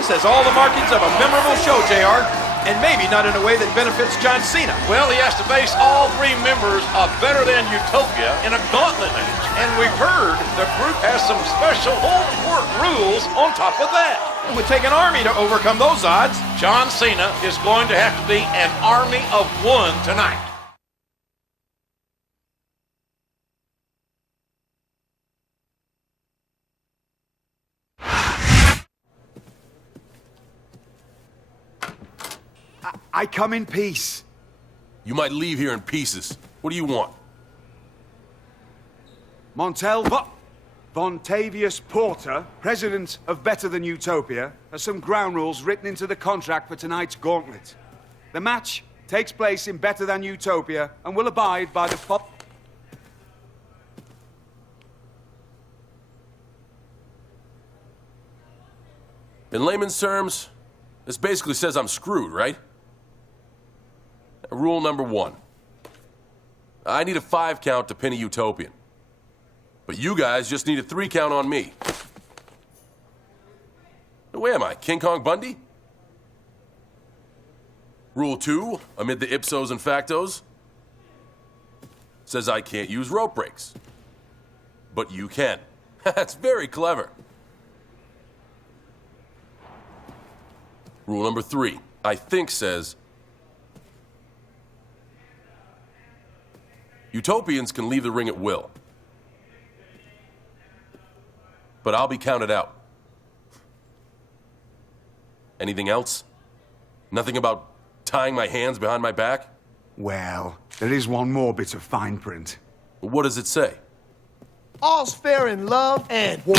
This has all the markings of a memorable show, JR, and maybe not in a way that benefits John Cena. Well, he has to face all three members of Better Than Utopia in a gauntlet match. And we've heard the group has some special hold-court rules on top of that. It would take an army to overcome those odds. John Cena is going to have to be an army of one tonight. I come in peace. You might leave here in pieces. What do you want? Montel Vontavious Porter, president of Better Than Utopia, has some ground rules written into the contract for tonight's gauntlet. The match takes place in Better Than Utopia and will abide by the... In layman's terms, this basically says I'm screwed, right? Rule number 1. I need a 5 count to pin a Utopian. But you guys just need a 3 count on me. Where am I, King Kong Bundy? Rule 2, amid the ipsos and factos, says I can't use rope breaks. But you can. That's very clever. Rule number 3, I think says Utopians can leave the ring at will. But I'll be counted out. Anything else? Nothing about tying my hands behind my back? Well, there is one more bit of fine print. What does it say? All's fair in love and war.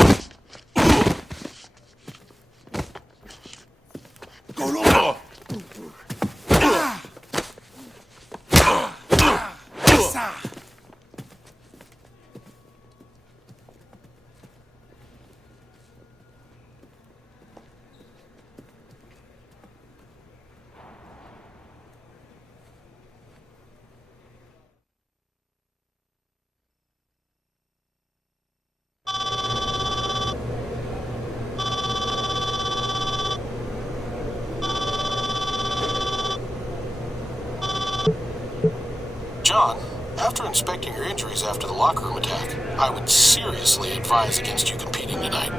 John, after inspecting your injuries after the locker room attack, I would seriously advise against you competing tonight.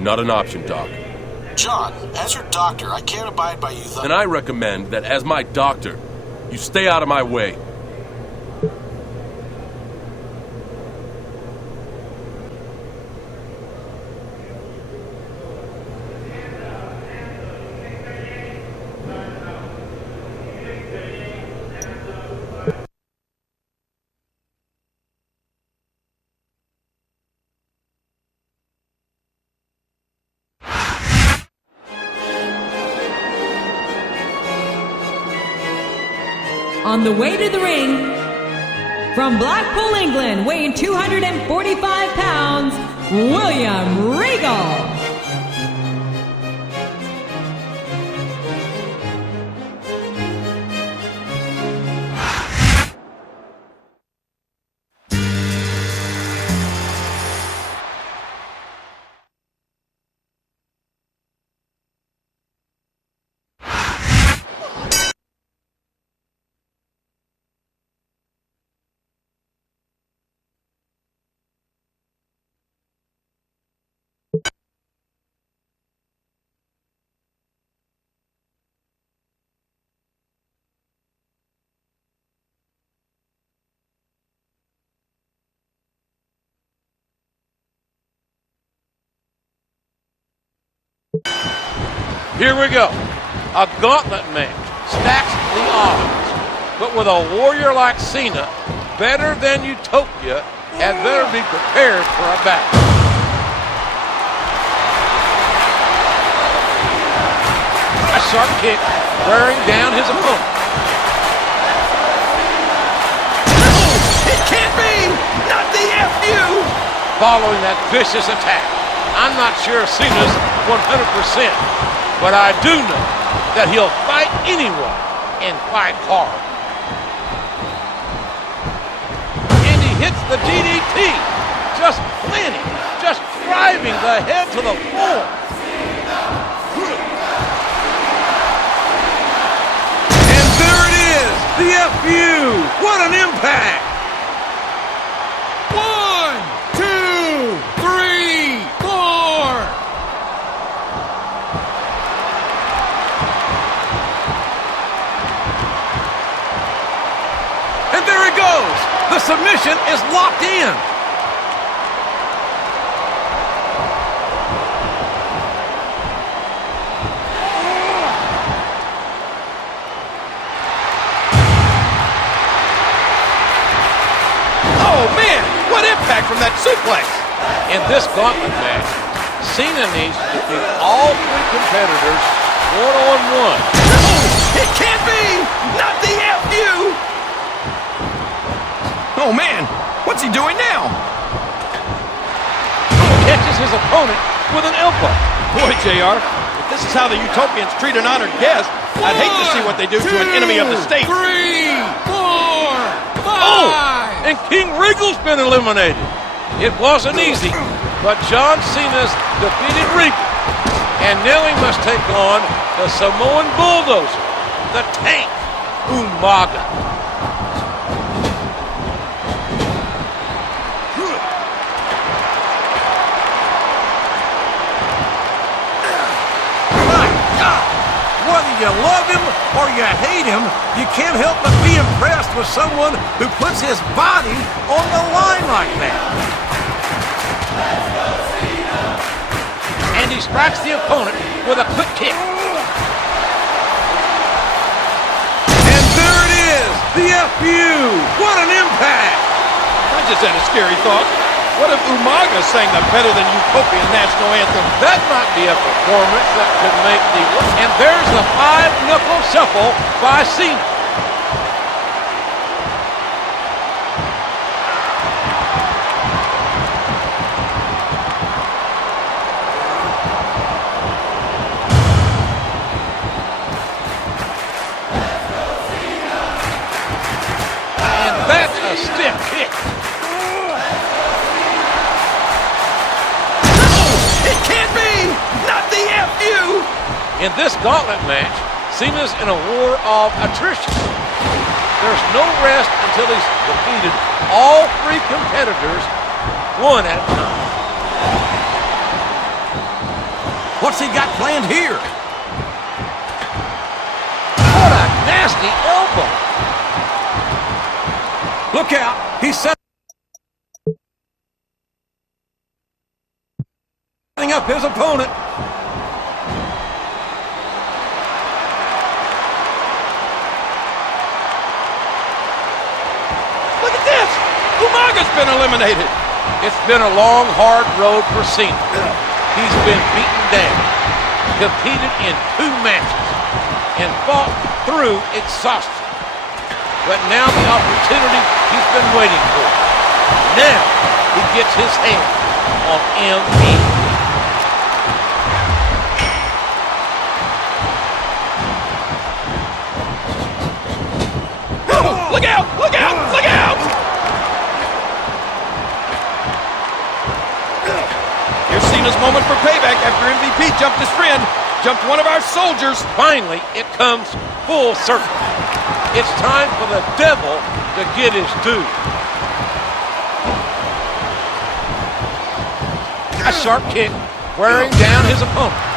Not an option, Doc. John, as your doctor, I can't abide by you. And I recommend that as my doctor, you stay out of my way. On the way to the ring, from Blackpool, England, weighing 245 pounds, William Regal. Here we go. A gauntlet match stacks the odds. But with a warrior like Cena, better than Utopia, had better be prepared for a battle. A sharp kick wearing down his opponent. It can't be! Not the FU! Following that vicious attack, I'm not sure Cena's 100%, but I do know that he'll fight anyone and fight hard. And he hits the DDT, just planting, just driving the head to the floor. And there it is, the FU. What an impact! 1, 2, 3, 4. And there it goes. The submission is locked in. Oh, man! What impact from that suplex! In this gauntlet match, Cena needs to defeat all three competitors one-on-one. It can't be! Not the FU! Oh, man! What's he doing now? Catches his opponent with an elbow. Boy, JR, if this is how the Utopians treat an honored guest, I'd hate to see what they do to an enemy of the state. 3, 4, 5. Oh! And King Regal's been eliminated. It wasn't easy, but John Cena's defeated Regal. And now he must take on the Samoan Bulldozer, the Tank, Umaga. Whether you love him or you hate him, you can't help but be impressed with someone who puts his body on the line like that. And he strikes the opponent with a quick kick. And there it is, the FU. What an impact! I just had a scary thought. What if Umaga sang the Better Than Utopian national anthem? That might be a performance that could make the... And there's the 5-knuckle shuffle by Cena. And that's a stiff kick. It can't be! Not the FU! In this gauntlet match, Cena's in a war of attrition. There's no rest until he's defeated all three competitors one at a time. What's he got planned here? What a nasty elbow! Look out, he's setting up his opponent. Look at this! Umaga's been eliminated! It's been a long, hard road for Cena. He's been beaten down, competed in 2 matches, and fought through exhaustion. But now the opportunity he's been waiting for. Now he gets his hand on MVP. Look out! Look out! Look out! Here's Cena's moment for payback after MVP jumped his friend, jumped one of our soldiers. Finally, it comes full circle. It's time for the devil to get his due. A sharp kick wearing down his opponent.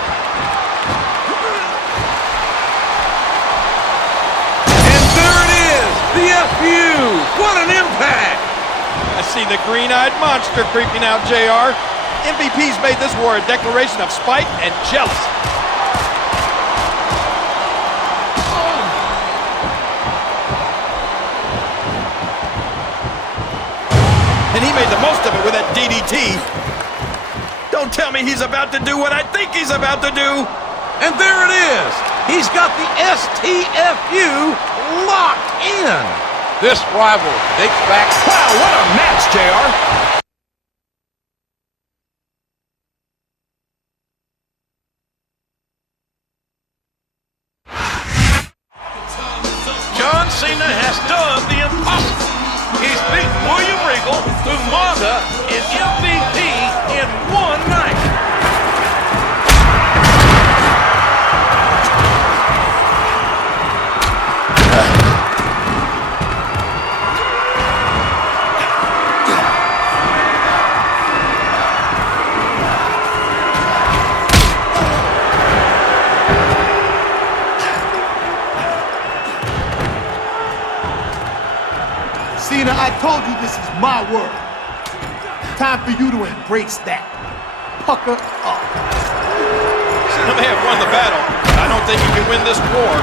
The FU! What an impact! I see the green-eyed monster creeping out, JR. MVP's made this war a declaration of spite and jealousy. And he made the most of it with that DDT. Don't tell me he's about to do what I think he's about to do. And there it is. He's got the STFU locked in. This rival dates back. Wow, what a match, JR. John Cena has done the impossible. He's beat William Regal, Umaga, and MVP in one night. Cena, I told you this is my world. Time for you to embrace that. Pucker up. Cena may have won the battle, but I don't think he can win this war.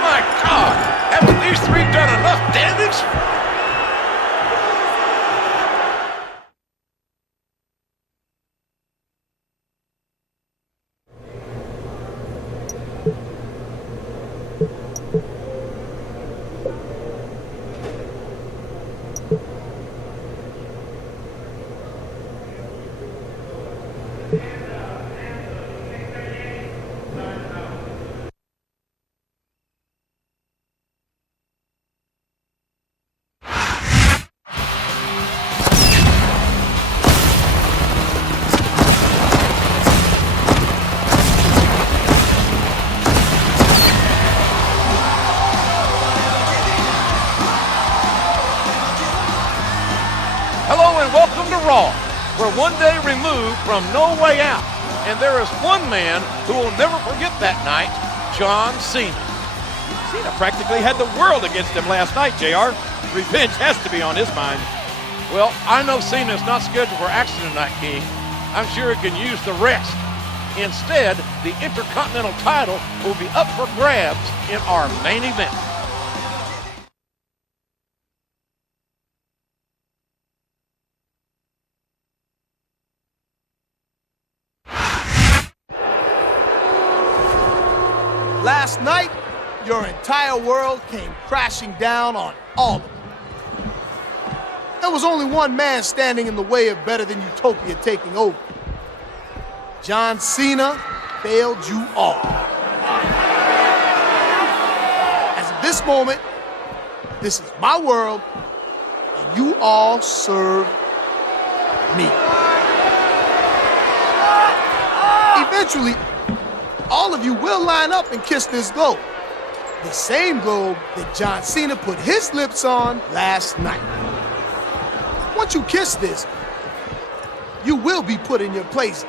My God, haven't these three done enough damage? Hello and welcome to Raw. We're one day removed from No Way Out, and there is one man who will never forget that night, John Cena. Cena practically had the world against him last night, JR. Revenge has to be on his mind. Well, I know Cena's not scheduled for action tonight, King. I'm sure he can use the rest. Instead, the Intercontinental title will be up for grabs in our main event. Last night, your entire world came crashing down on all of them. There was only one man standing in the way of Better Than Utopia taking over. John Cena failed you all. As of this moment, this is my world, and you all serve me. Eventually, all of you will line up and kiss this globe. The same globe that John Cena put his lips on last night. Once you kiss this, you will be put in your place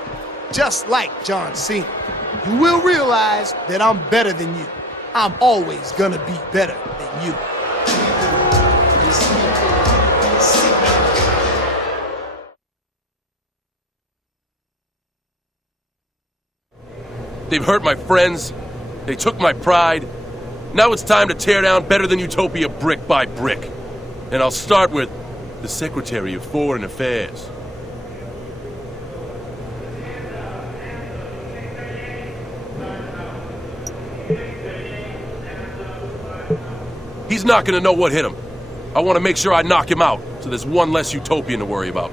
just like John Cena. You will realize that I'm better than you. I'm always gonna be better than you. They've hurt my friends. They took my pride. Now it's time to tear down Better Than Utopia brick by brick. And I'll start with the Secretary of Foreign Affairs. He's not gonna know what hit him. I want to make sure I knock him out, so there's one less Utopian to worry about.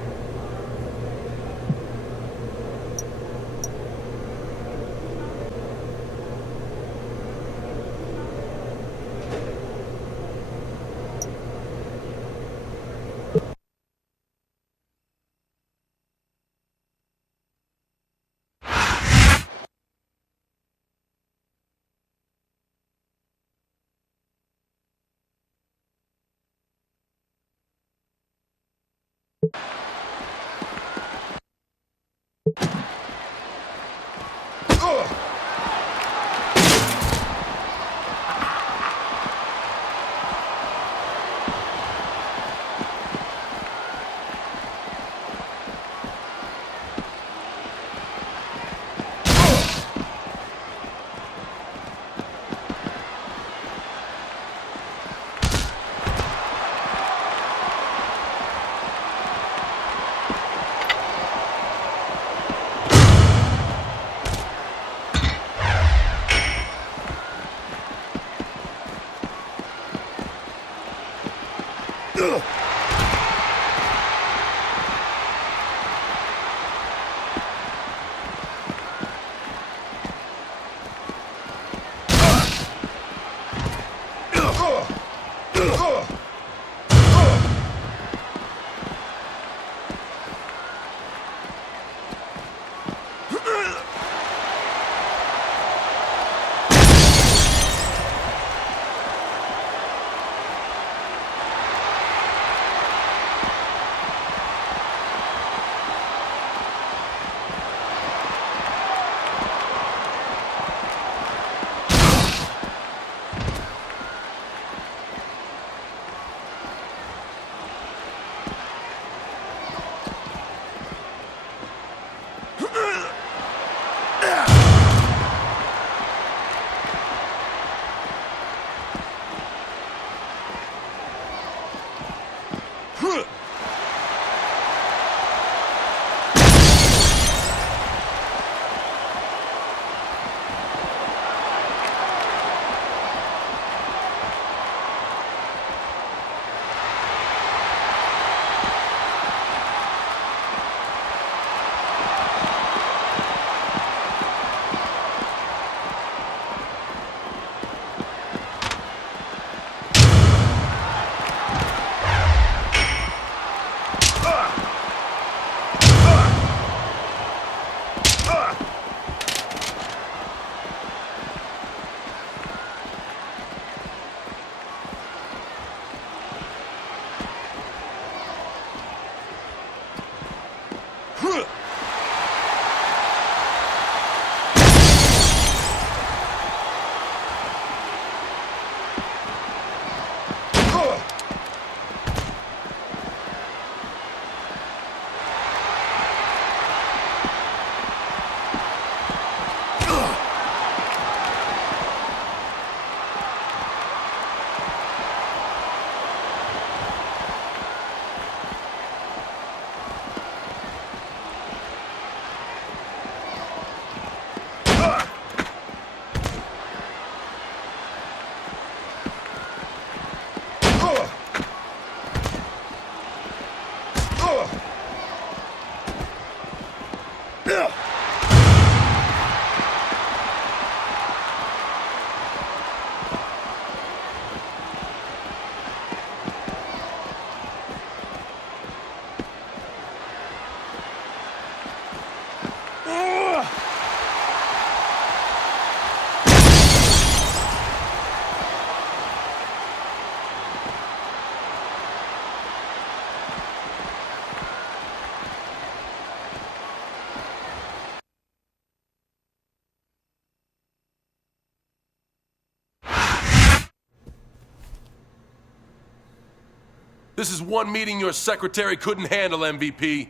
This is one meeting your secretary couldn't handle, MVP.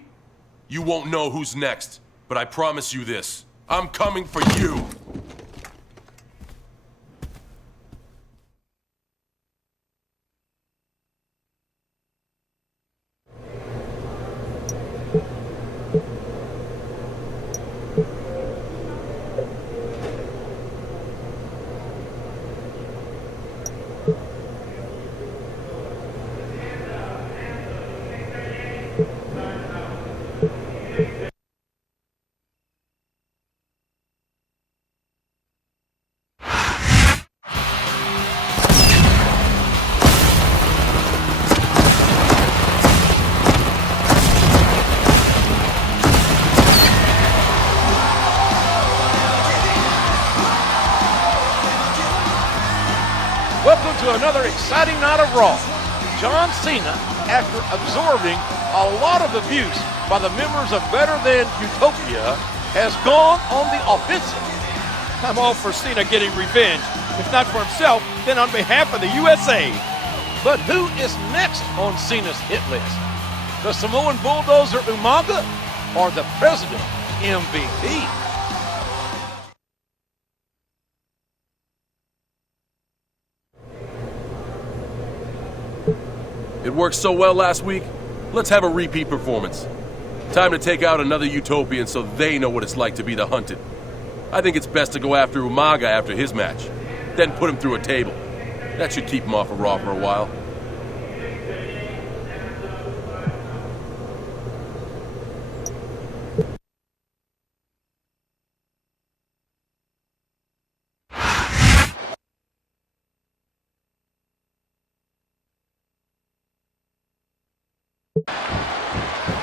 You won't know who's next, but I promise you this. I'm coming for you. Welcome to another exciting night of Raw. John Cena, after absorbing a lot of abuse by the members of Better Than Utopia, has gone on the offensive. I'm all for Cena getting revenge. If not for himself, then on behalf of the USA. But who is next on Cena's hit list? The Samoan bulldozer Umaga or the President MVP? It worked so well last week, let's have a repeat performance. Time to take out another Utopian so they know what it's like to be the hunted. I think it's best to go after Umaga after his match, then put him through a table. That should keep him off of Raw for a while.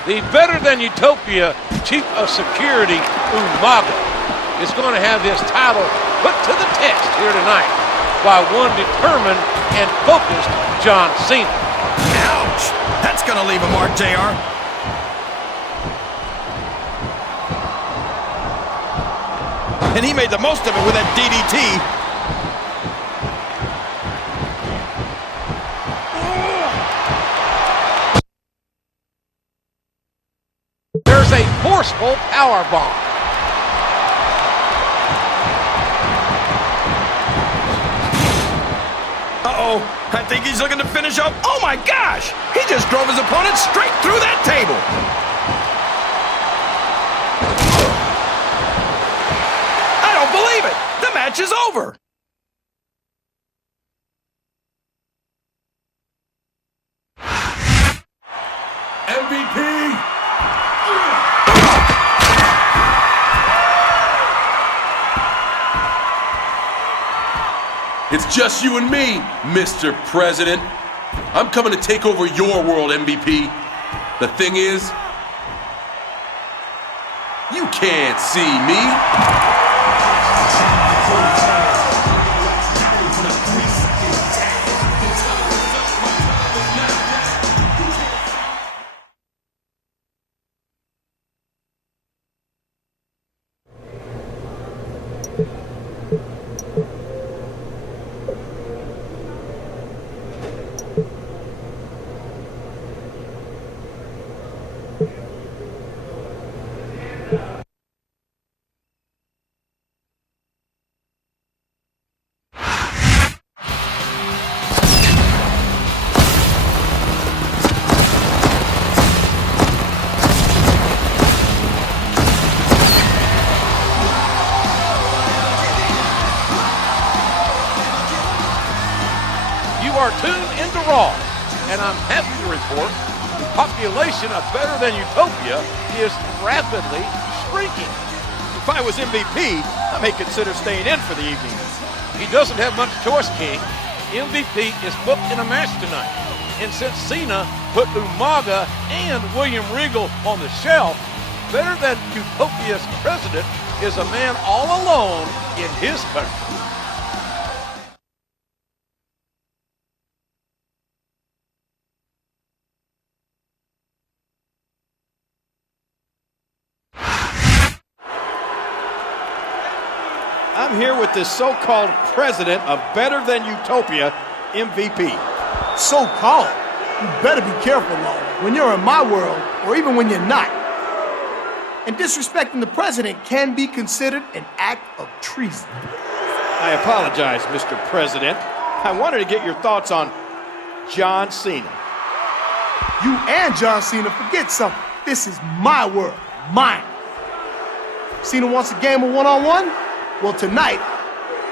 The better-than-Utopia Chief of Security, Umaga, is going to have his title put to the test here tonight by one determined and focused John Cena. Ouch! That's going to leave a mark, JR. And he made the most of it with that DDT. There's a forceful powerbomb. Uh-oh, I think he's looking to finish up. Oh my gosh! He just drove his opponent straight through that table. I don't believe it. The match is over. MVP! It's just you and me, Mr. President. I'm coming to take over your world, MVP. The thing is, you can't see me. Are tuned into Raw, and I'm happy to report the population of Better Than Utopia is rapidly shrinking. If I was MVP, I may consider staying in for the evening. He doesn't have much choice, King. MVP is booked in a match tonight, and since Cena put Umaga and William Regal on the shelf, Better Than Utopia's president is a man all alone in his country. I'm here with this so-called president of Better Than Utopia, MVP. So-called? You better be careful, Lord, when you're in my world, or even when you're not. And disrespecting the president can be considered an act of treason. I apologize, Mr. President. I wanted to get your thoughts on John Cena. You and John Cena forget something. This is my world, mine. Cena wants a game of one-on-one? Well, tonight,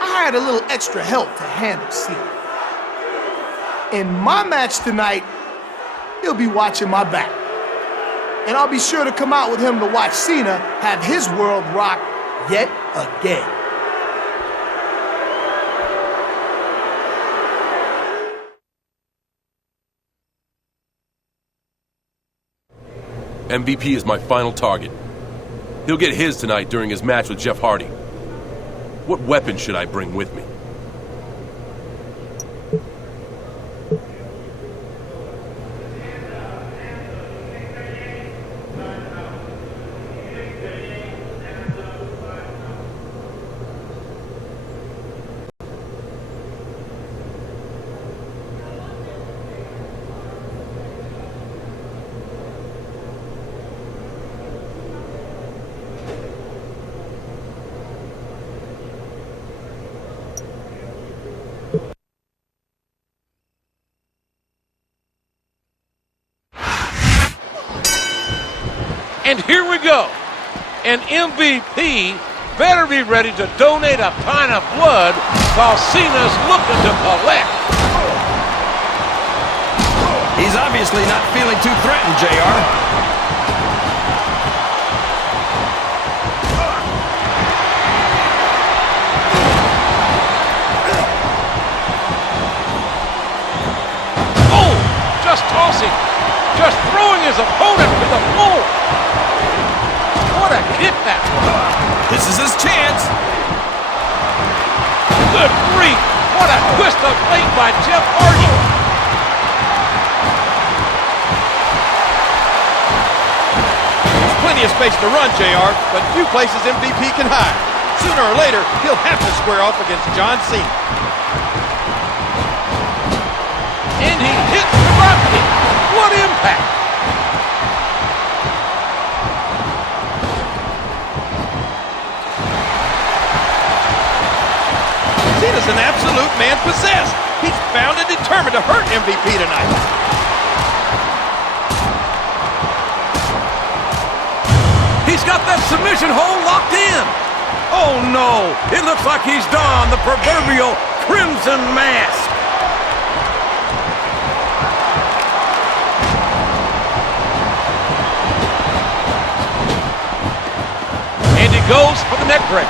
I hired a little extra help to handle Cena. In my match tonight, he'll be watching my back. And I'll be sure to come out with him to watch Cena have his world rocked yet again. MVP is my final target. He'll get his tonight during his match with Jeff Hardy. What weapon should I bring with me? And here we go. And MVP better be ready to donate a pint of blood while Cena's looking to collect. He's obviously not feeling too threatened, JR. Oh, just tossing. just throwing his opponent to the floor. What a kick that was. This is his chance. Good grief. What a twist of fate by Jeff Hardy. There's plenty of space to run, JR, but few places MVP can hide. Sooner or later, he'll have to square off against John Cena. And he hits the drop kick. What impact! Cena's an absolute man possessed. He's bound and determined to hurt MVP tonight. He's got that submission hold locked in. Oh no, it looks like he's donned the proverbial crimson mask. And he goes for the neck break.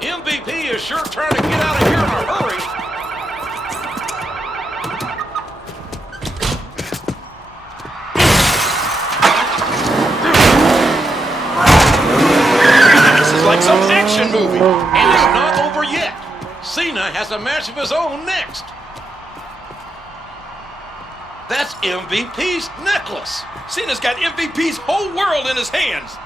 MVP is sure trying to get out of here in a hurry. This is like some action movie. And it's not over yet. Cena has a match of his own next. That's MVP's necklace. Cena's got MVP's whole world in his hands.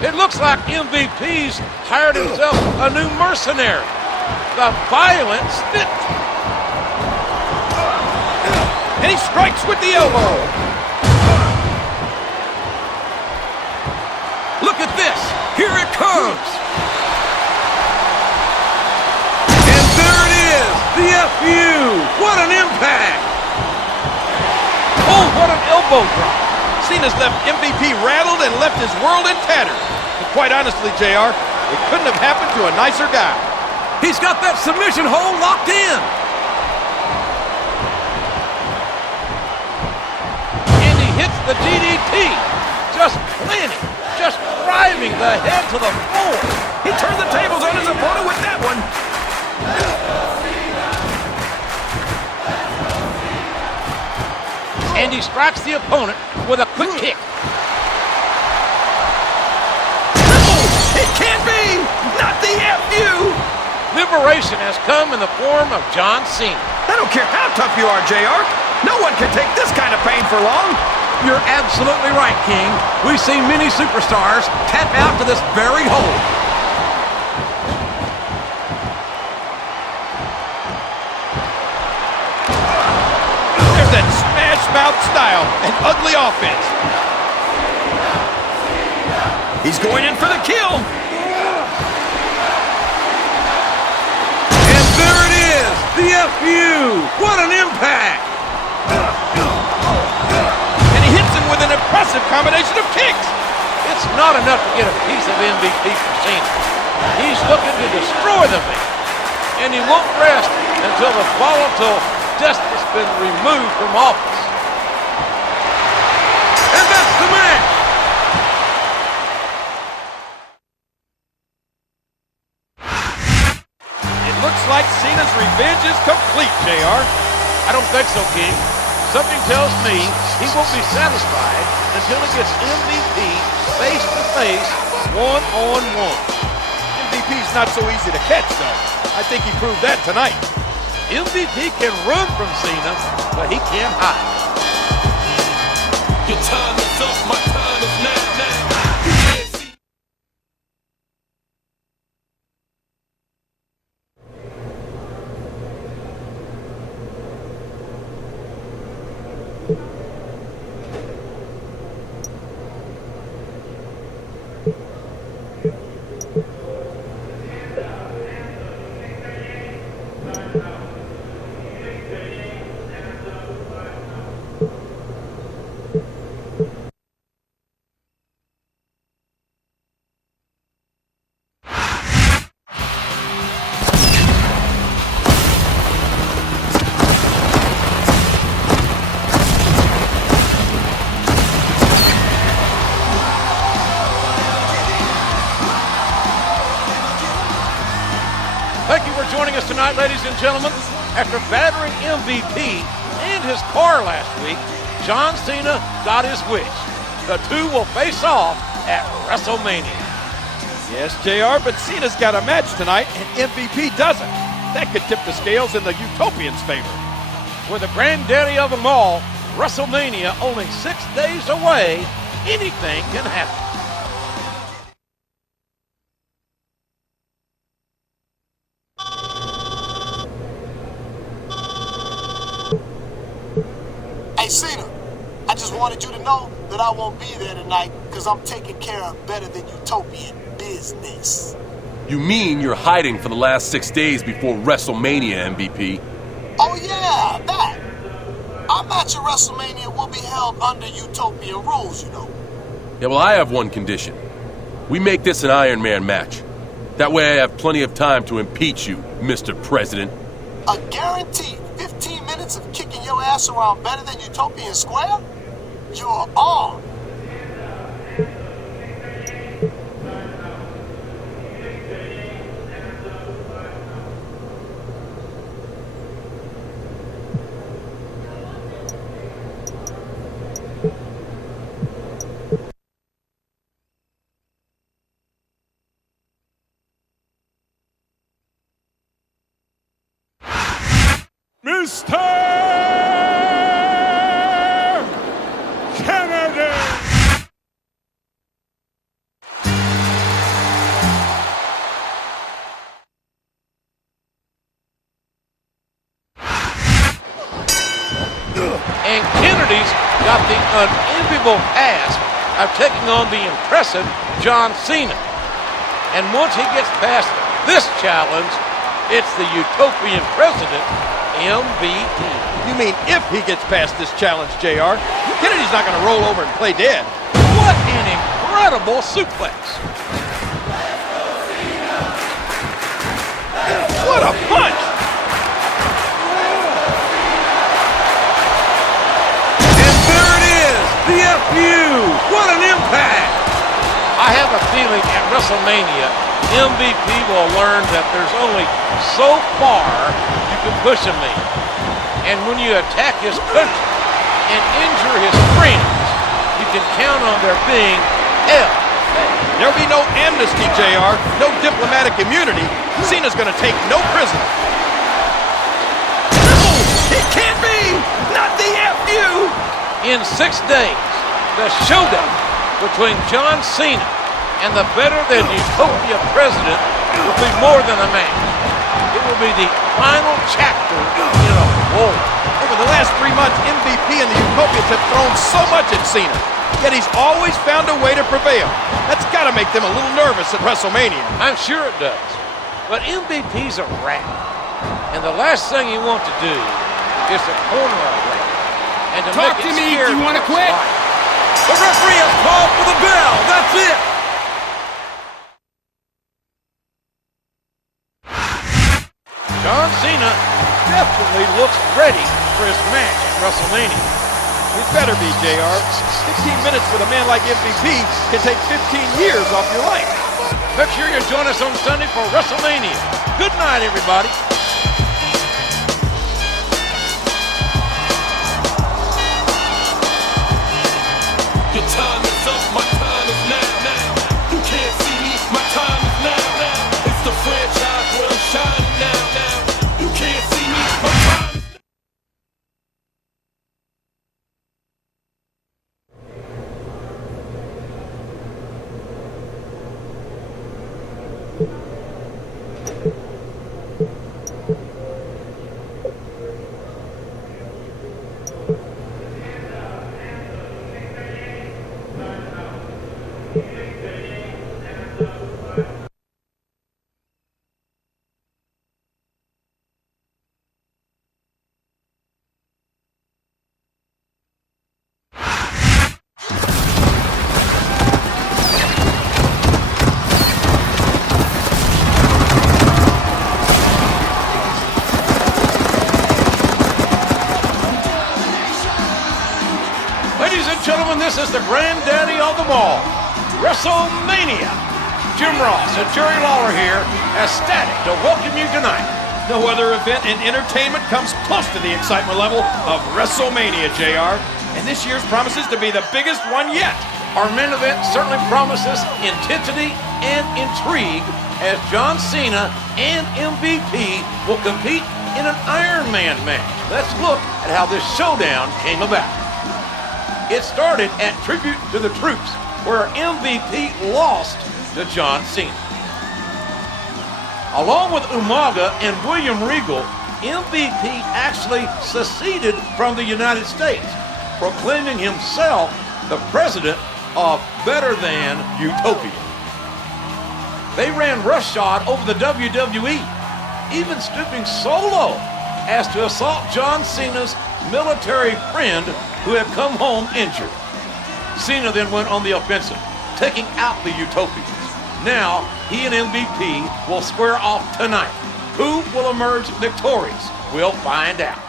It looks like MVP's hired himself a new mercenary, the Violent Stick. And he strikes with the elbow. Look at this. Here it comes. And there it is. The FU. What an impact. Oh, what an elbow drop. Cena's left MVP rattled and left his world in tatters. And quite honestly, JR, it couldn't have happened to a nicer guy. He's got that submission hold locked in. And he hits the DDT. Just planting, just driving the head to the floor. He turned the tables on his opponent with that one. And he strikes the opponent with a quick kick. It can't be! Not the FU! Liberation has come in the form of John Cena. I don't care how tough you are, JR. No one can take this kind of pain for long. You're absolutely right, King. We've seen many superstars tap out to this very hold. There's that smash mouth style and ugly offense. He's going in for the kill. And there it is, the FU. What an impact. And he hits him with an impressive combination of kicks. It's not enough to get a piece of MVP from Cena. He's looking to destroy the man. And he won't rest until the volatile despot's been removed from office. And that's the match. It looks like Cena's revenge is complete, JR. I don't think so, King. Something tells me he won't be satisfied until he gets MVP face-to-face, one-on-one. MVP's not so easy to catch, though. I think he proved that tonight. MVP can run from Cena, but he can't hide. Your time is up, my time is now. You can't see. tonight, ladies and gentlemen. After battering MVP and his car last week, John Cena got his wish. The two will face off at WrestleMania. Yes, JR, but Cena's got a match tonight and MVP doesn't. That could tip the scales in the Utopians' favor. With the granddaddy of them all, WrestleMania only 6 days away, anything can happen. Hey, Cena, I just wanted you to know that I won't be there tonight because I'm taking care of better than utopian business. You mean you're hiding for the last 6 days before WrestleMania, MVP? Oh, yeah, that. Our match at WrestleMania will be held under utopian rules, you know. Yeah, well, I have one condition. We make this an Iron Man match. That way I have plenty of time to impeach you, Mr. President. A guaranteed 15 minutes of kicking your ass around better than Utopian Square? You're on. Mr. Kennedy! And Kennedy's got the unenviable task of taking on the impressive John Cena. And once he gets past this challenge, it's the Utopian President, MVP. You mean if he gets past this challenge, JR? Kennedy's not going to roll over and play dead. What an incredible suplex. What a punch! And there it is, the FU. What an impact. I have a feeling at WrestleMania, MVP will learn that there's only so far you can push a man. And when you attack his country and injure his friends, you can count on there being hell. There'll be no amnesty, JR. No diplomatic immunity. Cena's going to take no prisoner. No! It can't be! Not the FU! In 6 days, the showdown between John Cena and the better-than-Utopia president will be more than a match. It will be the final chapter in a war. Over the last 3 months, MVP and the Utopians have thrown so much at Cena, yet he's always found a way to prevail. That's got to make them a little nervous at WrestleMania. I'm sure it does. But MVP's a rat. And the last thing you want to do is to corner a rat. And to Talk make to it me if scared you want to of its quit. life. The referee has called for the bell. That's it. John Cena definitely looks ready for his match at WrestleMania. He better be, JR. 15 minutes with a man like MVP can take 15 years off your life. Make sure you join us on Sunday for WrestleMania. Good night, everybody. Your time is up, my time is now. You can't see me, my time is now. It's the franchise where I'm shining now. You can't see me, my time is now. Ladies and gentlemen, this is the granddaddy of them all, WrestleMania. Jim Ross and Jerry Lawler here, ecstatic to welcome you tonight. No other event in entertainment comes close to the excitement level of WrestleMania, JR. And this year's promises to be the biggest one yet. Our main event certainly promises intensity and intrigue as John Cena and MVP will compete in an Iron Man match. Let's look at how this showdown came about. It started at Tribute to the Troops, where MVP lost to John Cena. Along with Umaga and William Regal, MVP actually seceded from the United States, proclaiming himself the president of Better Than Utopia. They ran roughshod over the WWE, even stooping so low as to assault John Cena's military friend who had come home injured. Cena then went on the offensive, taking out the Utopians. Now, he and MVP will square off tonight. Who will emerge victorious? We'll find out.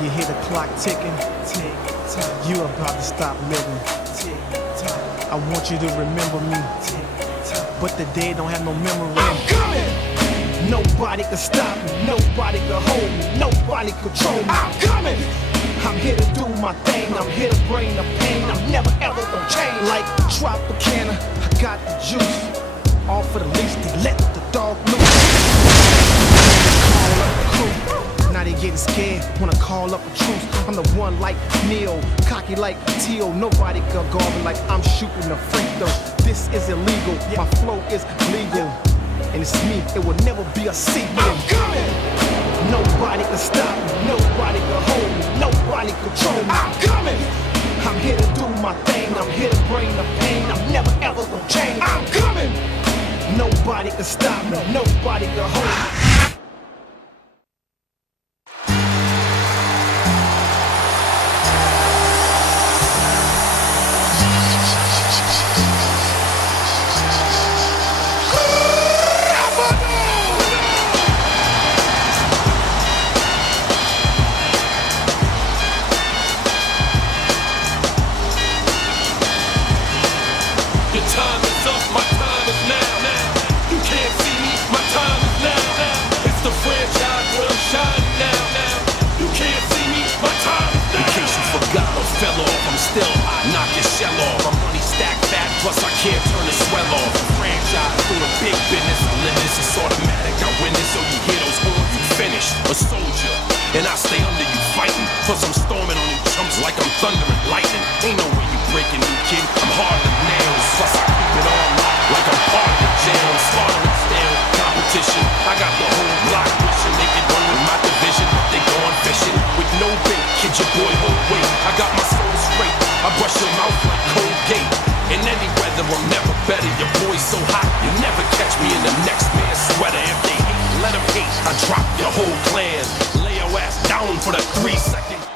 You hear the clock ticking, tick tock. You about to stop living, tick tock. I want you to remember me, tick tock. But the dead don't have no memory. I'm coming. Nobody can stop me. Nobody can hold me. Nobody control me. I'm coming. I'm here to do my thing. I'm here to bring the pain. I'm never ever gonna change. Like Tropicana, I got the juice. All for the least, they let the dog loose. Call up the crew. Now they getting scared, wanna call up a truce. I'm the one like Neil, cocky like Teal. Nobody can guard me like I'm shooting a free throw. This is illegal, my flow is legal. And it's me, it will never be a secret. I'm coming! Nobody can stop me, nobody can hold me, nobody control me. I'm coming! I'm here to do my thing, I'm here to bring the pain. I'm never ever gonna change. I'm coming! Nobody can stop me, nobody can hold me. Plus I can't turn the swell off. Franchise full of big business. Limits, it's automatic. I win this, so you hear those horns, you finished. A soldier, and I stay under you fighting. Plus I'm storming on you chumps like I'm thunder and lightning. Ain't no way you breaking me, kid. I'm hard as nails. Plus I keep it on like I'm part of the jail. I'm smarter than stale competition. I got the whole block wishing they could run with my division. They going fishing with no bait. Kid your boy hold weight. I got my soul straight. I brush your mouth like Colgate. In any weather, I'm never better. Your boy's so hot, you never catch me in the next man's sweater. If they hate, let them hate. I drop your whole clan. Lay your ass down for the 3 seconds.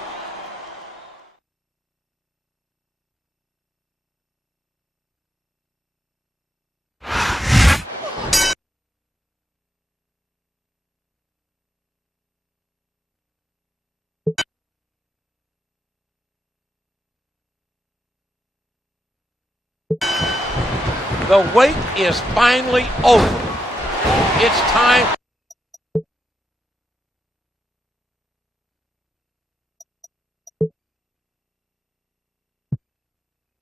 The wait is finally over. It's time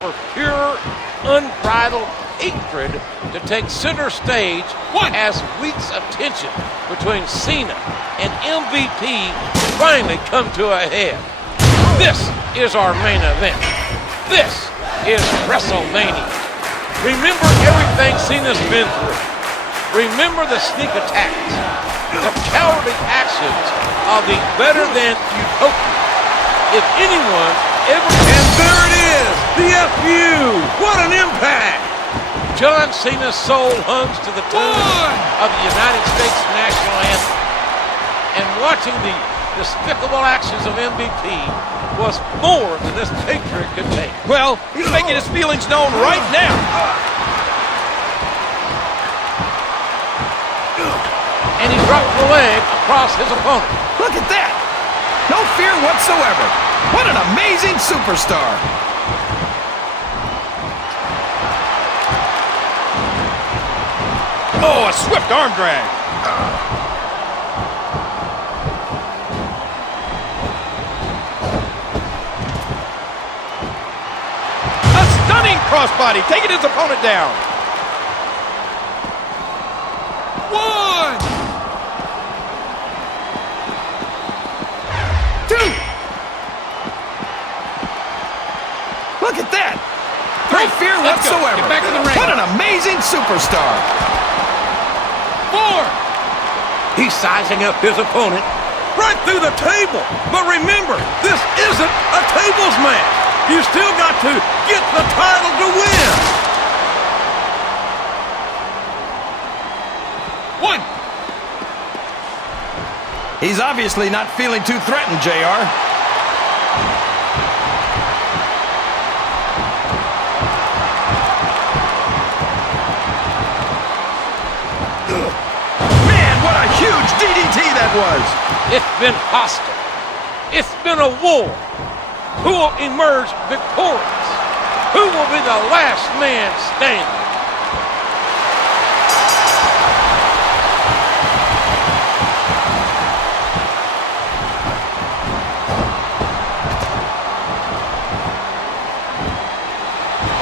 for pure, unbridled hatred to take center stage as weeks of tension between Cena and MVP finally come to a head. This is our main event. This is WrestleMania. Remember everything Cena's been through. Remember the sneak attacks, the cowardly actions of the Better Than Utopia. If anyone ever... And there it is! The FU! What an impact! John Cena's soul hums to the tune of the United States national anthem. And watching the despicable actions of MVP was more than this patriot could take. Well, he's making his feelings known right now. And he dropped the leg across his opponent. Look at that! No fear whatsoever. What an amazing superstar. Oh, a swift arm drag. A stunning crossbody, taking his opponent down. 1, 2. Look at that. No fear whatsoever. Get back in the ring. What an amazing superstar. 4. He's sizing up his opponent right through the table. But remember, this isn't a tables match. You still got to get the title to win. 1. He's obviously not feeling too threatened, JR. Man, what a huge DDT that was. It's been hostile. It's been a war. Who will emerge victorious? Who will be the last man standing?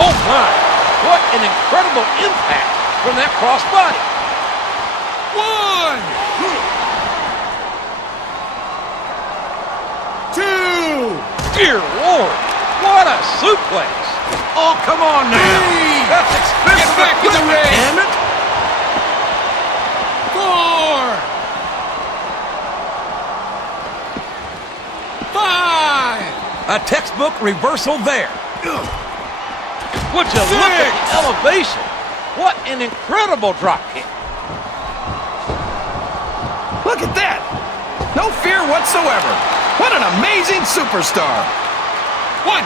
Oh my, what an incredible impact from that crossbody. 1. 2. Dear Lord, what a suplex. Oh, come on now. That's expensive. Get back in the equipment, ring. damn it. 4. 5. A textbook reversal there. Would you look at the elevation? What an incredible drop kick. Look at that. No fear whatsoever. What an amazing superstar. 1.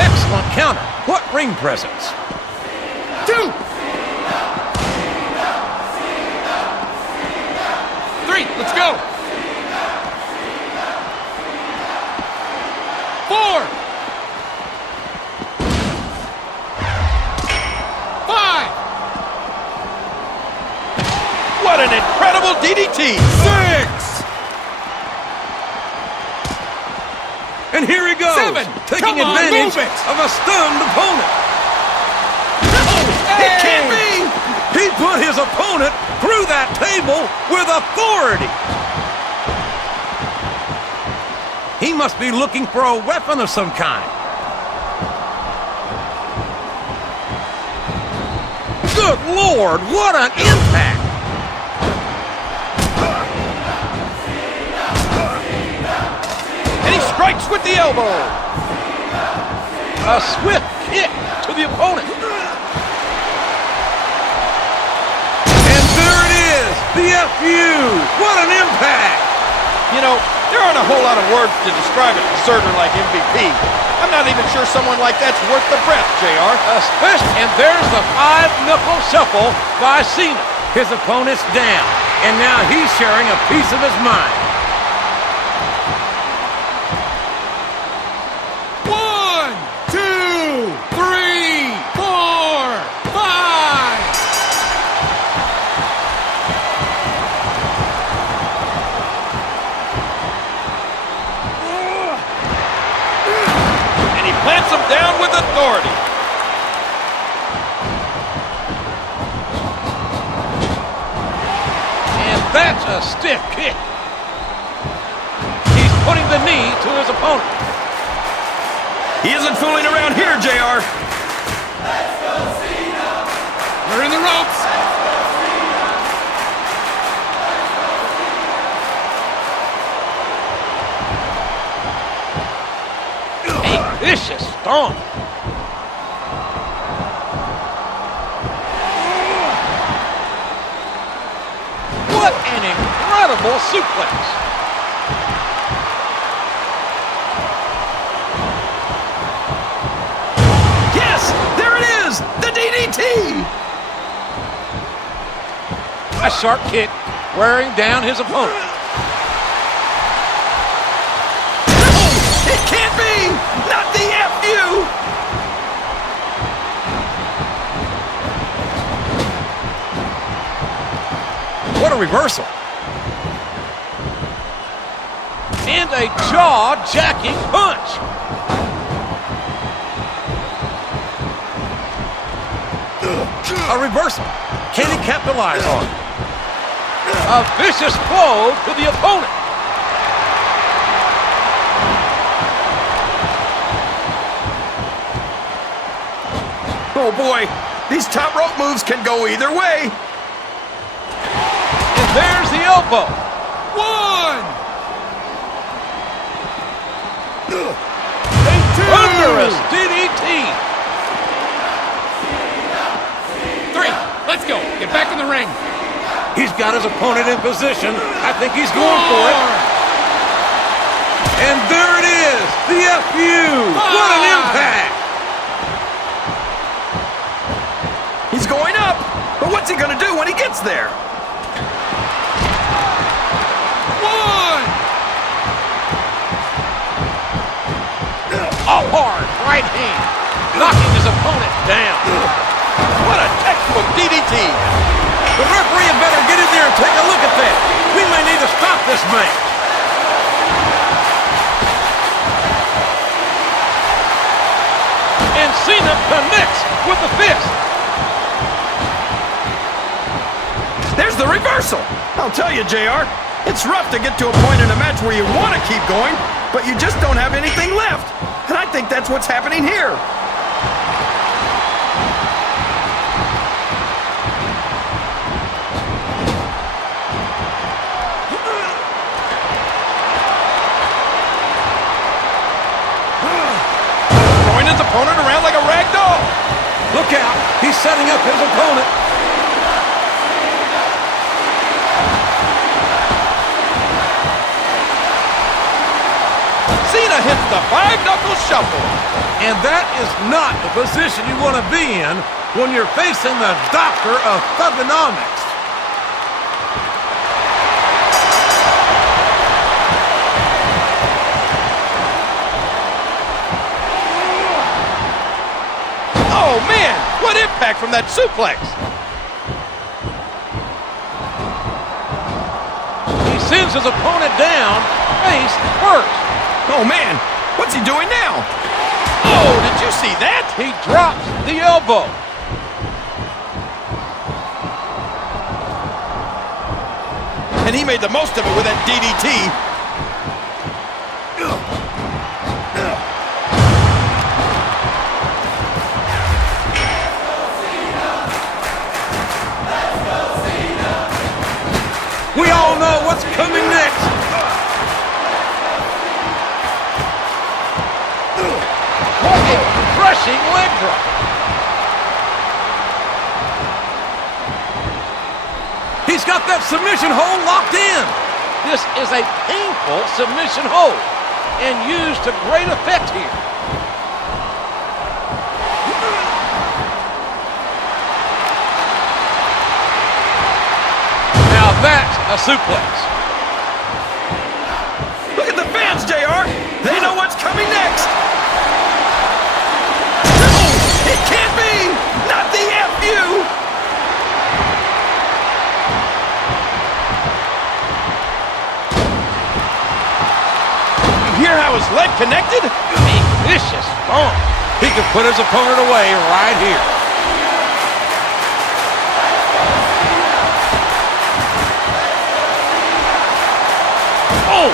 Excellent counter. What ring presence. 2. 3. Let's go. 4. 5. What an incredible DDT. 6. And here he goes. 7. Taking Come on, advantage move it. of a stunned opponent. Oh, It can't be. He put his opponent through that table with authority. He must be looking for a weapon of some kind. Good Lord, what an impact! And he strikes with the elbow. A swift kick to the opponent. And there it is, the FU. What an impact! You know, there aren't a whole lot of words to describe an exerter like MVP. I'm not even sure someone like that's worth the breath, JR. Especially, and there's the 5-knuckle shuffle by Cena. His opponent's down, and now he's sharing a piece of his mind. 1, 2, 3, 4, 5. And he plants him down with authority. And that's a stiff kick. He's putting the knee to his opponent. He isn't fooling around here, JR. We're in the ropes. A vicious stomp. What an incredible suplex. Yes, there it is, the DDT. A sharp kick wearing down his opponent. It can't be! Not the FU! What a reversal. And a jaw-jacking punch. A reversal. Can he capitalize on it? A vicious blow to the opponent. Oh boy, these top rope moves can go either way. And there's the elbow. One! Thunderous DDT. 3, let's go. Get back in the ring. He's got his opponent in position. I think he's going for it. And there it is, the FU. What an impact. He's going up, but what's he gonna do when he gets there? 1. A hard right hand, knocking his opponent down. What a textbook DDT. The referee had better get in there and take a look at that. We may need to stop this match. And Cena connects with the fist. There's the reversal. I'll tell you, JR, it's rough to get to a point in a match where you want to keep going, but you just don't have anything left. And I think that's what's happening here. Throwing his opponent around like a rag doll. Look out, he's setting up his opponent. Cena hits the 5-knuckle shuffle. And that is not the position you want to be in when you're facing the doctor of thugonomics. Oh man, what impact from that suplex. He sends his opponent down face first. Oh man, what's he doing now? Oh, did you see that? He drops the elbow. And he made the most of it with that DDT. We all know what's coming next. What a crushing leg drop. He's got that submission hold locked in. This is a painful submission hold and used to great effect here. Now that's a suplex. Look at the fans, JR. They know what's coming next. It can't be! Not the FU! You hear how his leg connected? A vicious stomp. He can put his opponent away right here. Oh,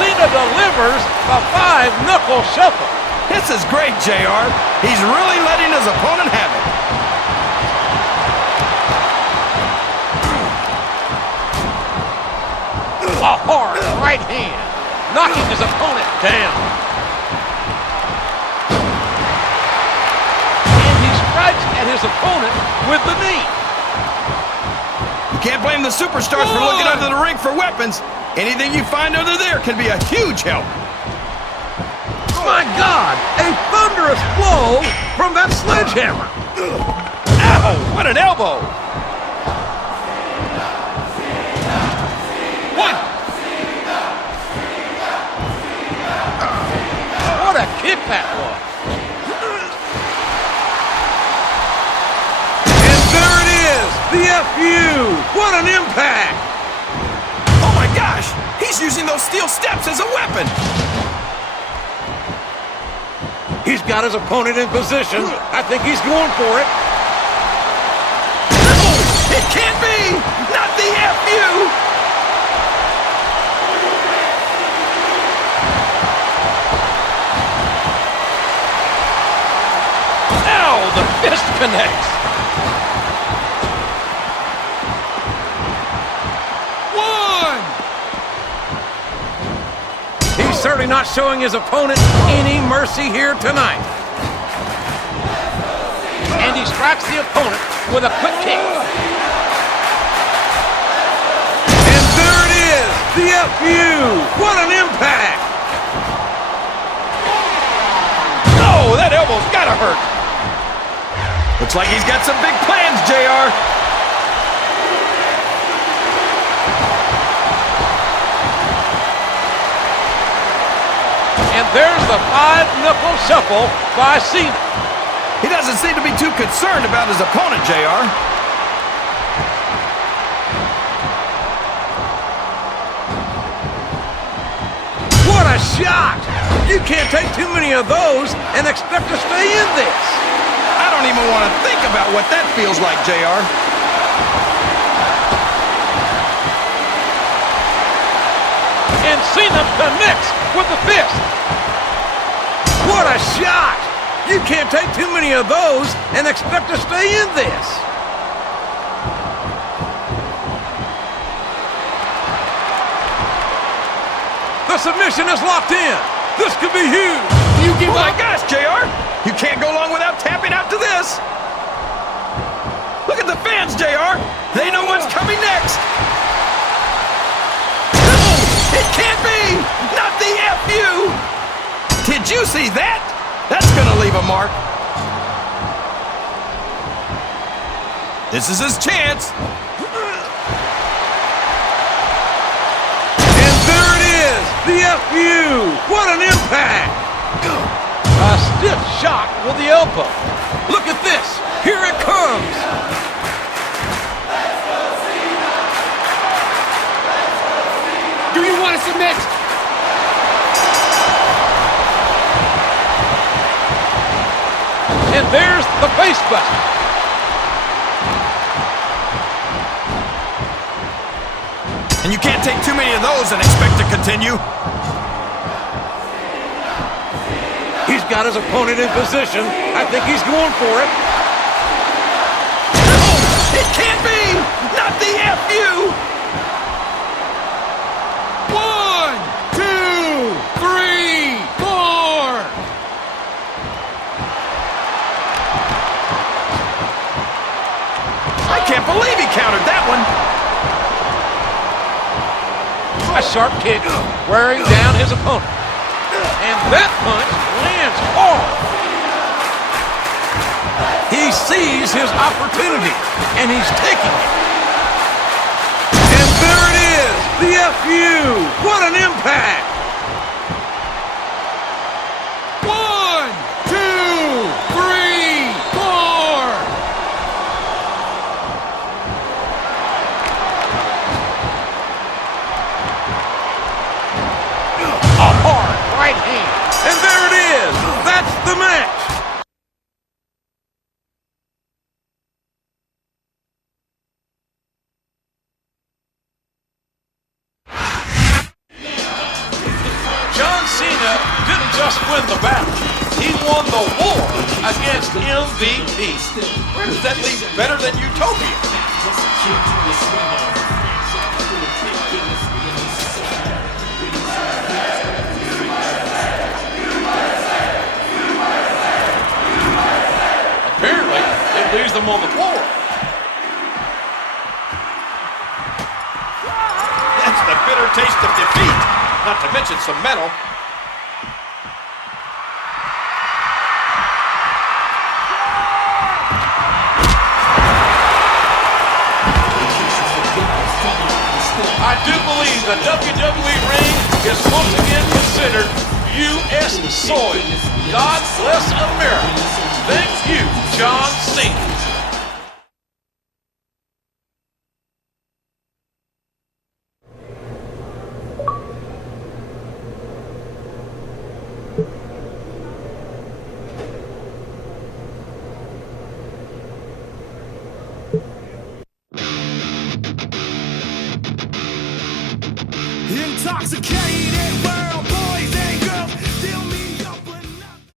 Cena delivers a 5-knuckle shuffle. This is great, JR. He's really letting his opponent have it. A hard right hand, knocking his opponent down. his opponent with the knee. You can't blame the superstars for looking under the ring for weapons. Anything you find under there can be a huge help. My God, a thunderous blow from that sledgehammer. Ow, what an elbow. One. What a kick that was. And there it is, the FU. What an impact. Oh my gosh, he's using those steel steps as a weapon. He's got his opponent in position. I think he's going for it. It can't be! Not the FU! Ow, the fist connects. He's certainly not showing his opponent any mercy here tonight. And he strikes the opponent with a quick kick. And there it is, the FU. What an impact. Oh, that elbow's gotta hurt. Looks like he's got some big plans, JR. And there's the 5-knuckle shuffle by Cena. He doesn't seem to be too concerned about his opponent, JR. What a shot! You can't take too many of those and expect to stay in this. I don't even want to think about what that feels like, JR. And Cena connects with the fist. What a shot! You can't take too many of those and expect to stay in this. The submission is locked in. This could be huge. You give my gosh, JR! You can't go long without tapping out to this. Look at the fans, JR. They know what's coming next. It can't be! Not the FU! Did you see that? That's gonna leave a mark. This is his chance. And there it is, the FU. What an impact! A stiff shot with the elbow. Look at this. Here it comes. Do you want to submit? And there's the face buster. And you can't take too many of those and expect to continue. He's got his opponent in position. I think he's going for it. Oh, it can't be! Not the FU! 1, 2, 3, 4. I can't believe he countered that one. A sharp kick wearing down his opponent. And that punch lands hard. He sees his opportunity, and he's taking it. And there it is, the FU. What an impact. 1, 2, 3, 4. A hard right hand. And there it is. That's the match. John Cena didn't just win the battle. He won the war against MVP. Where does that leave better than Utopia? Apparently, it leaves them on the floor. That's the bitter taste of defeat, not to mention some metal. I do believe the WWE ring is once again considered U.S. soil. God bless America. Thank you, John Cena. Intoxicated.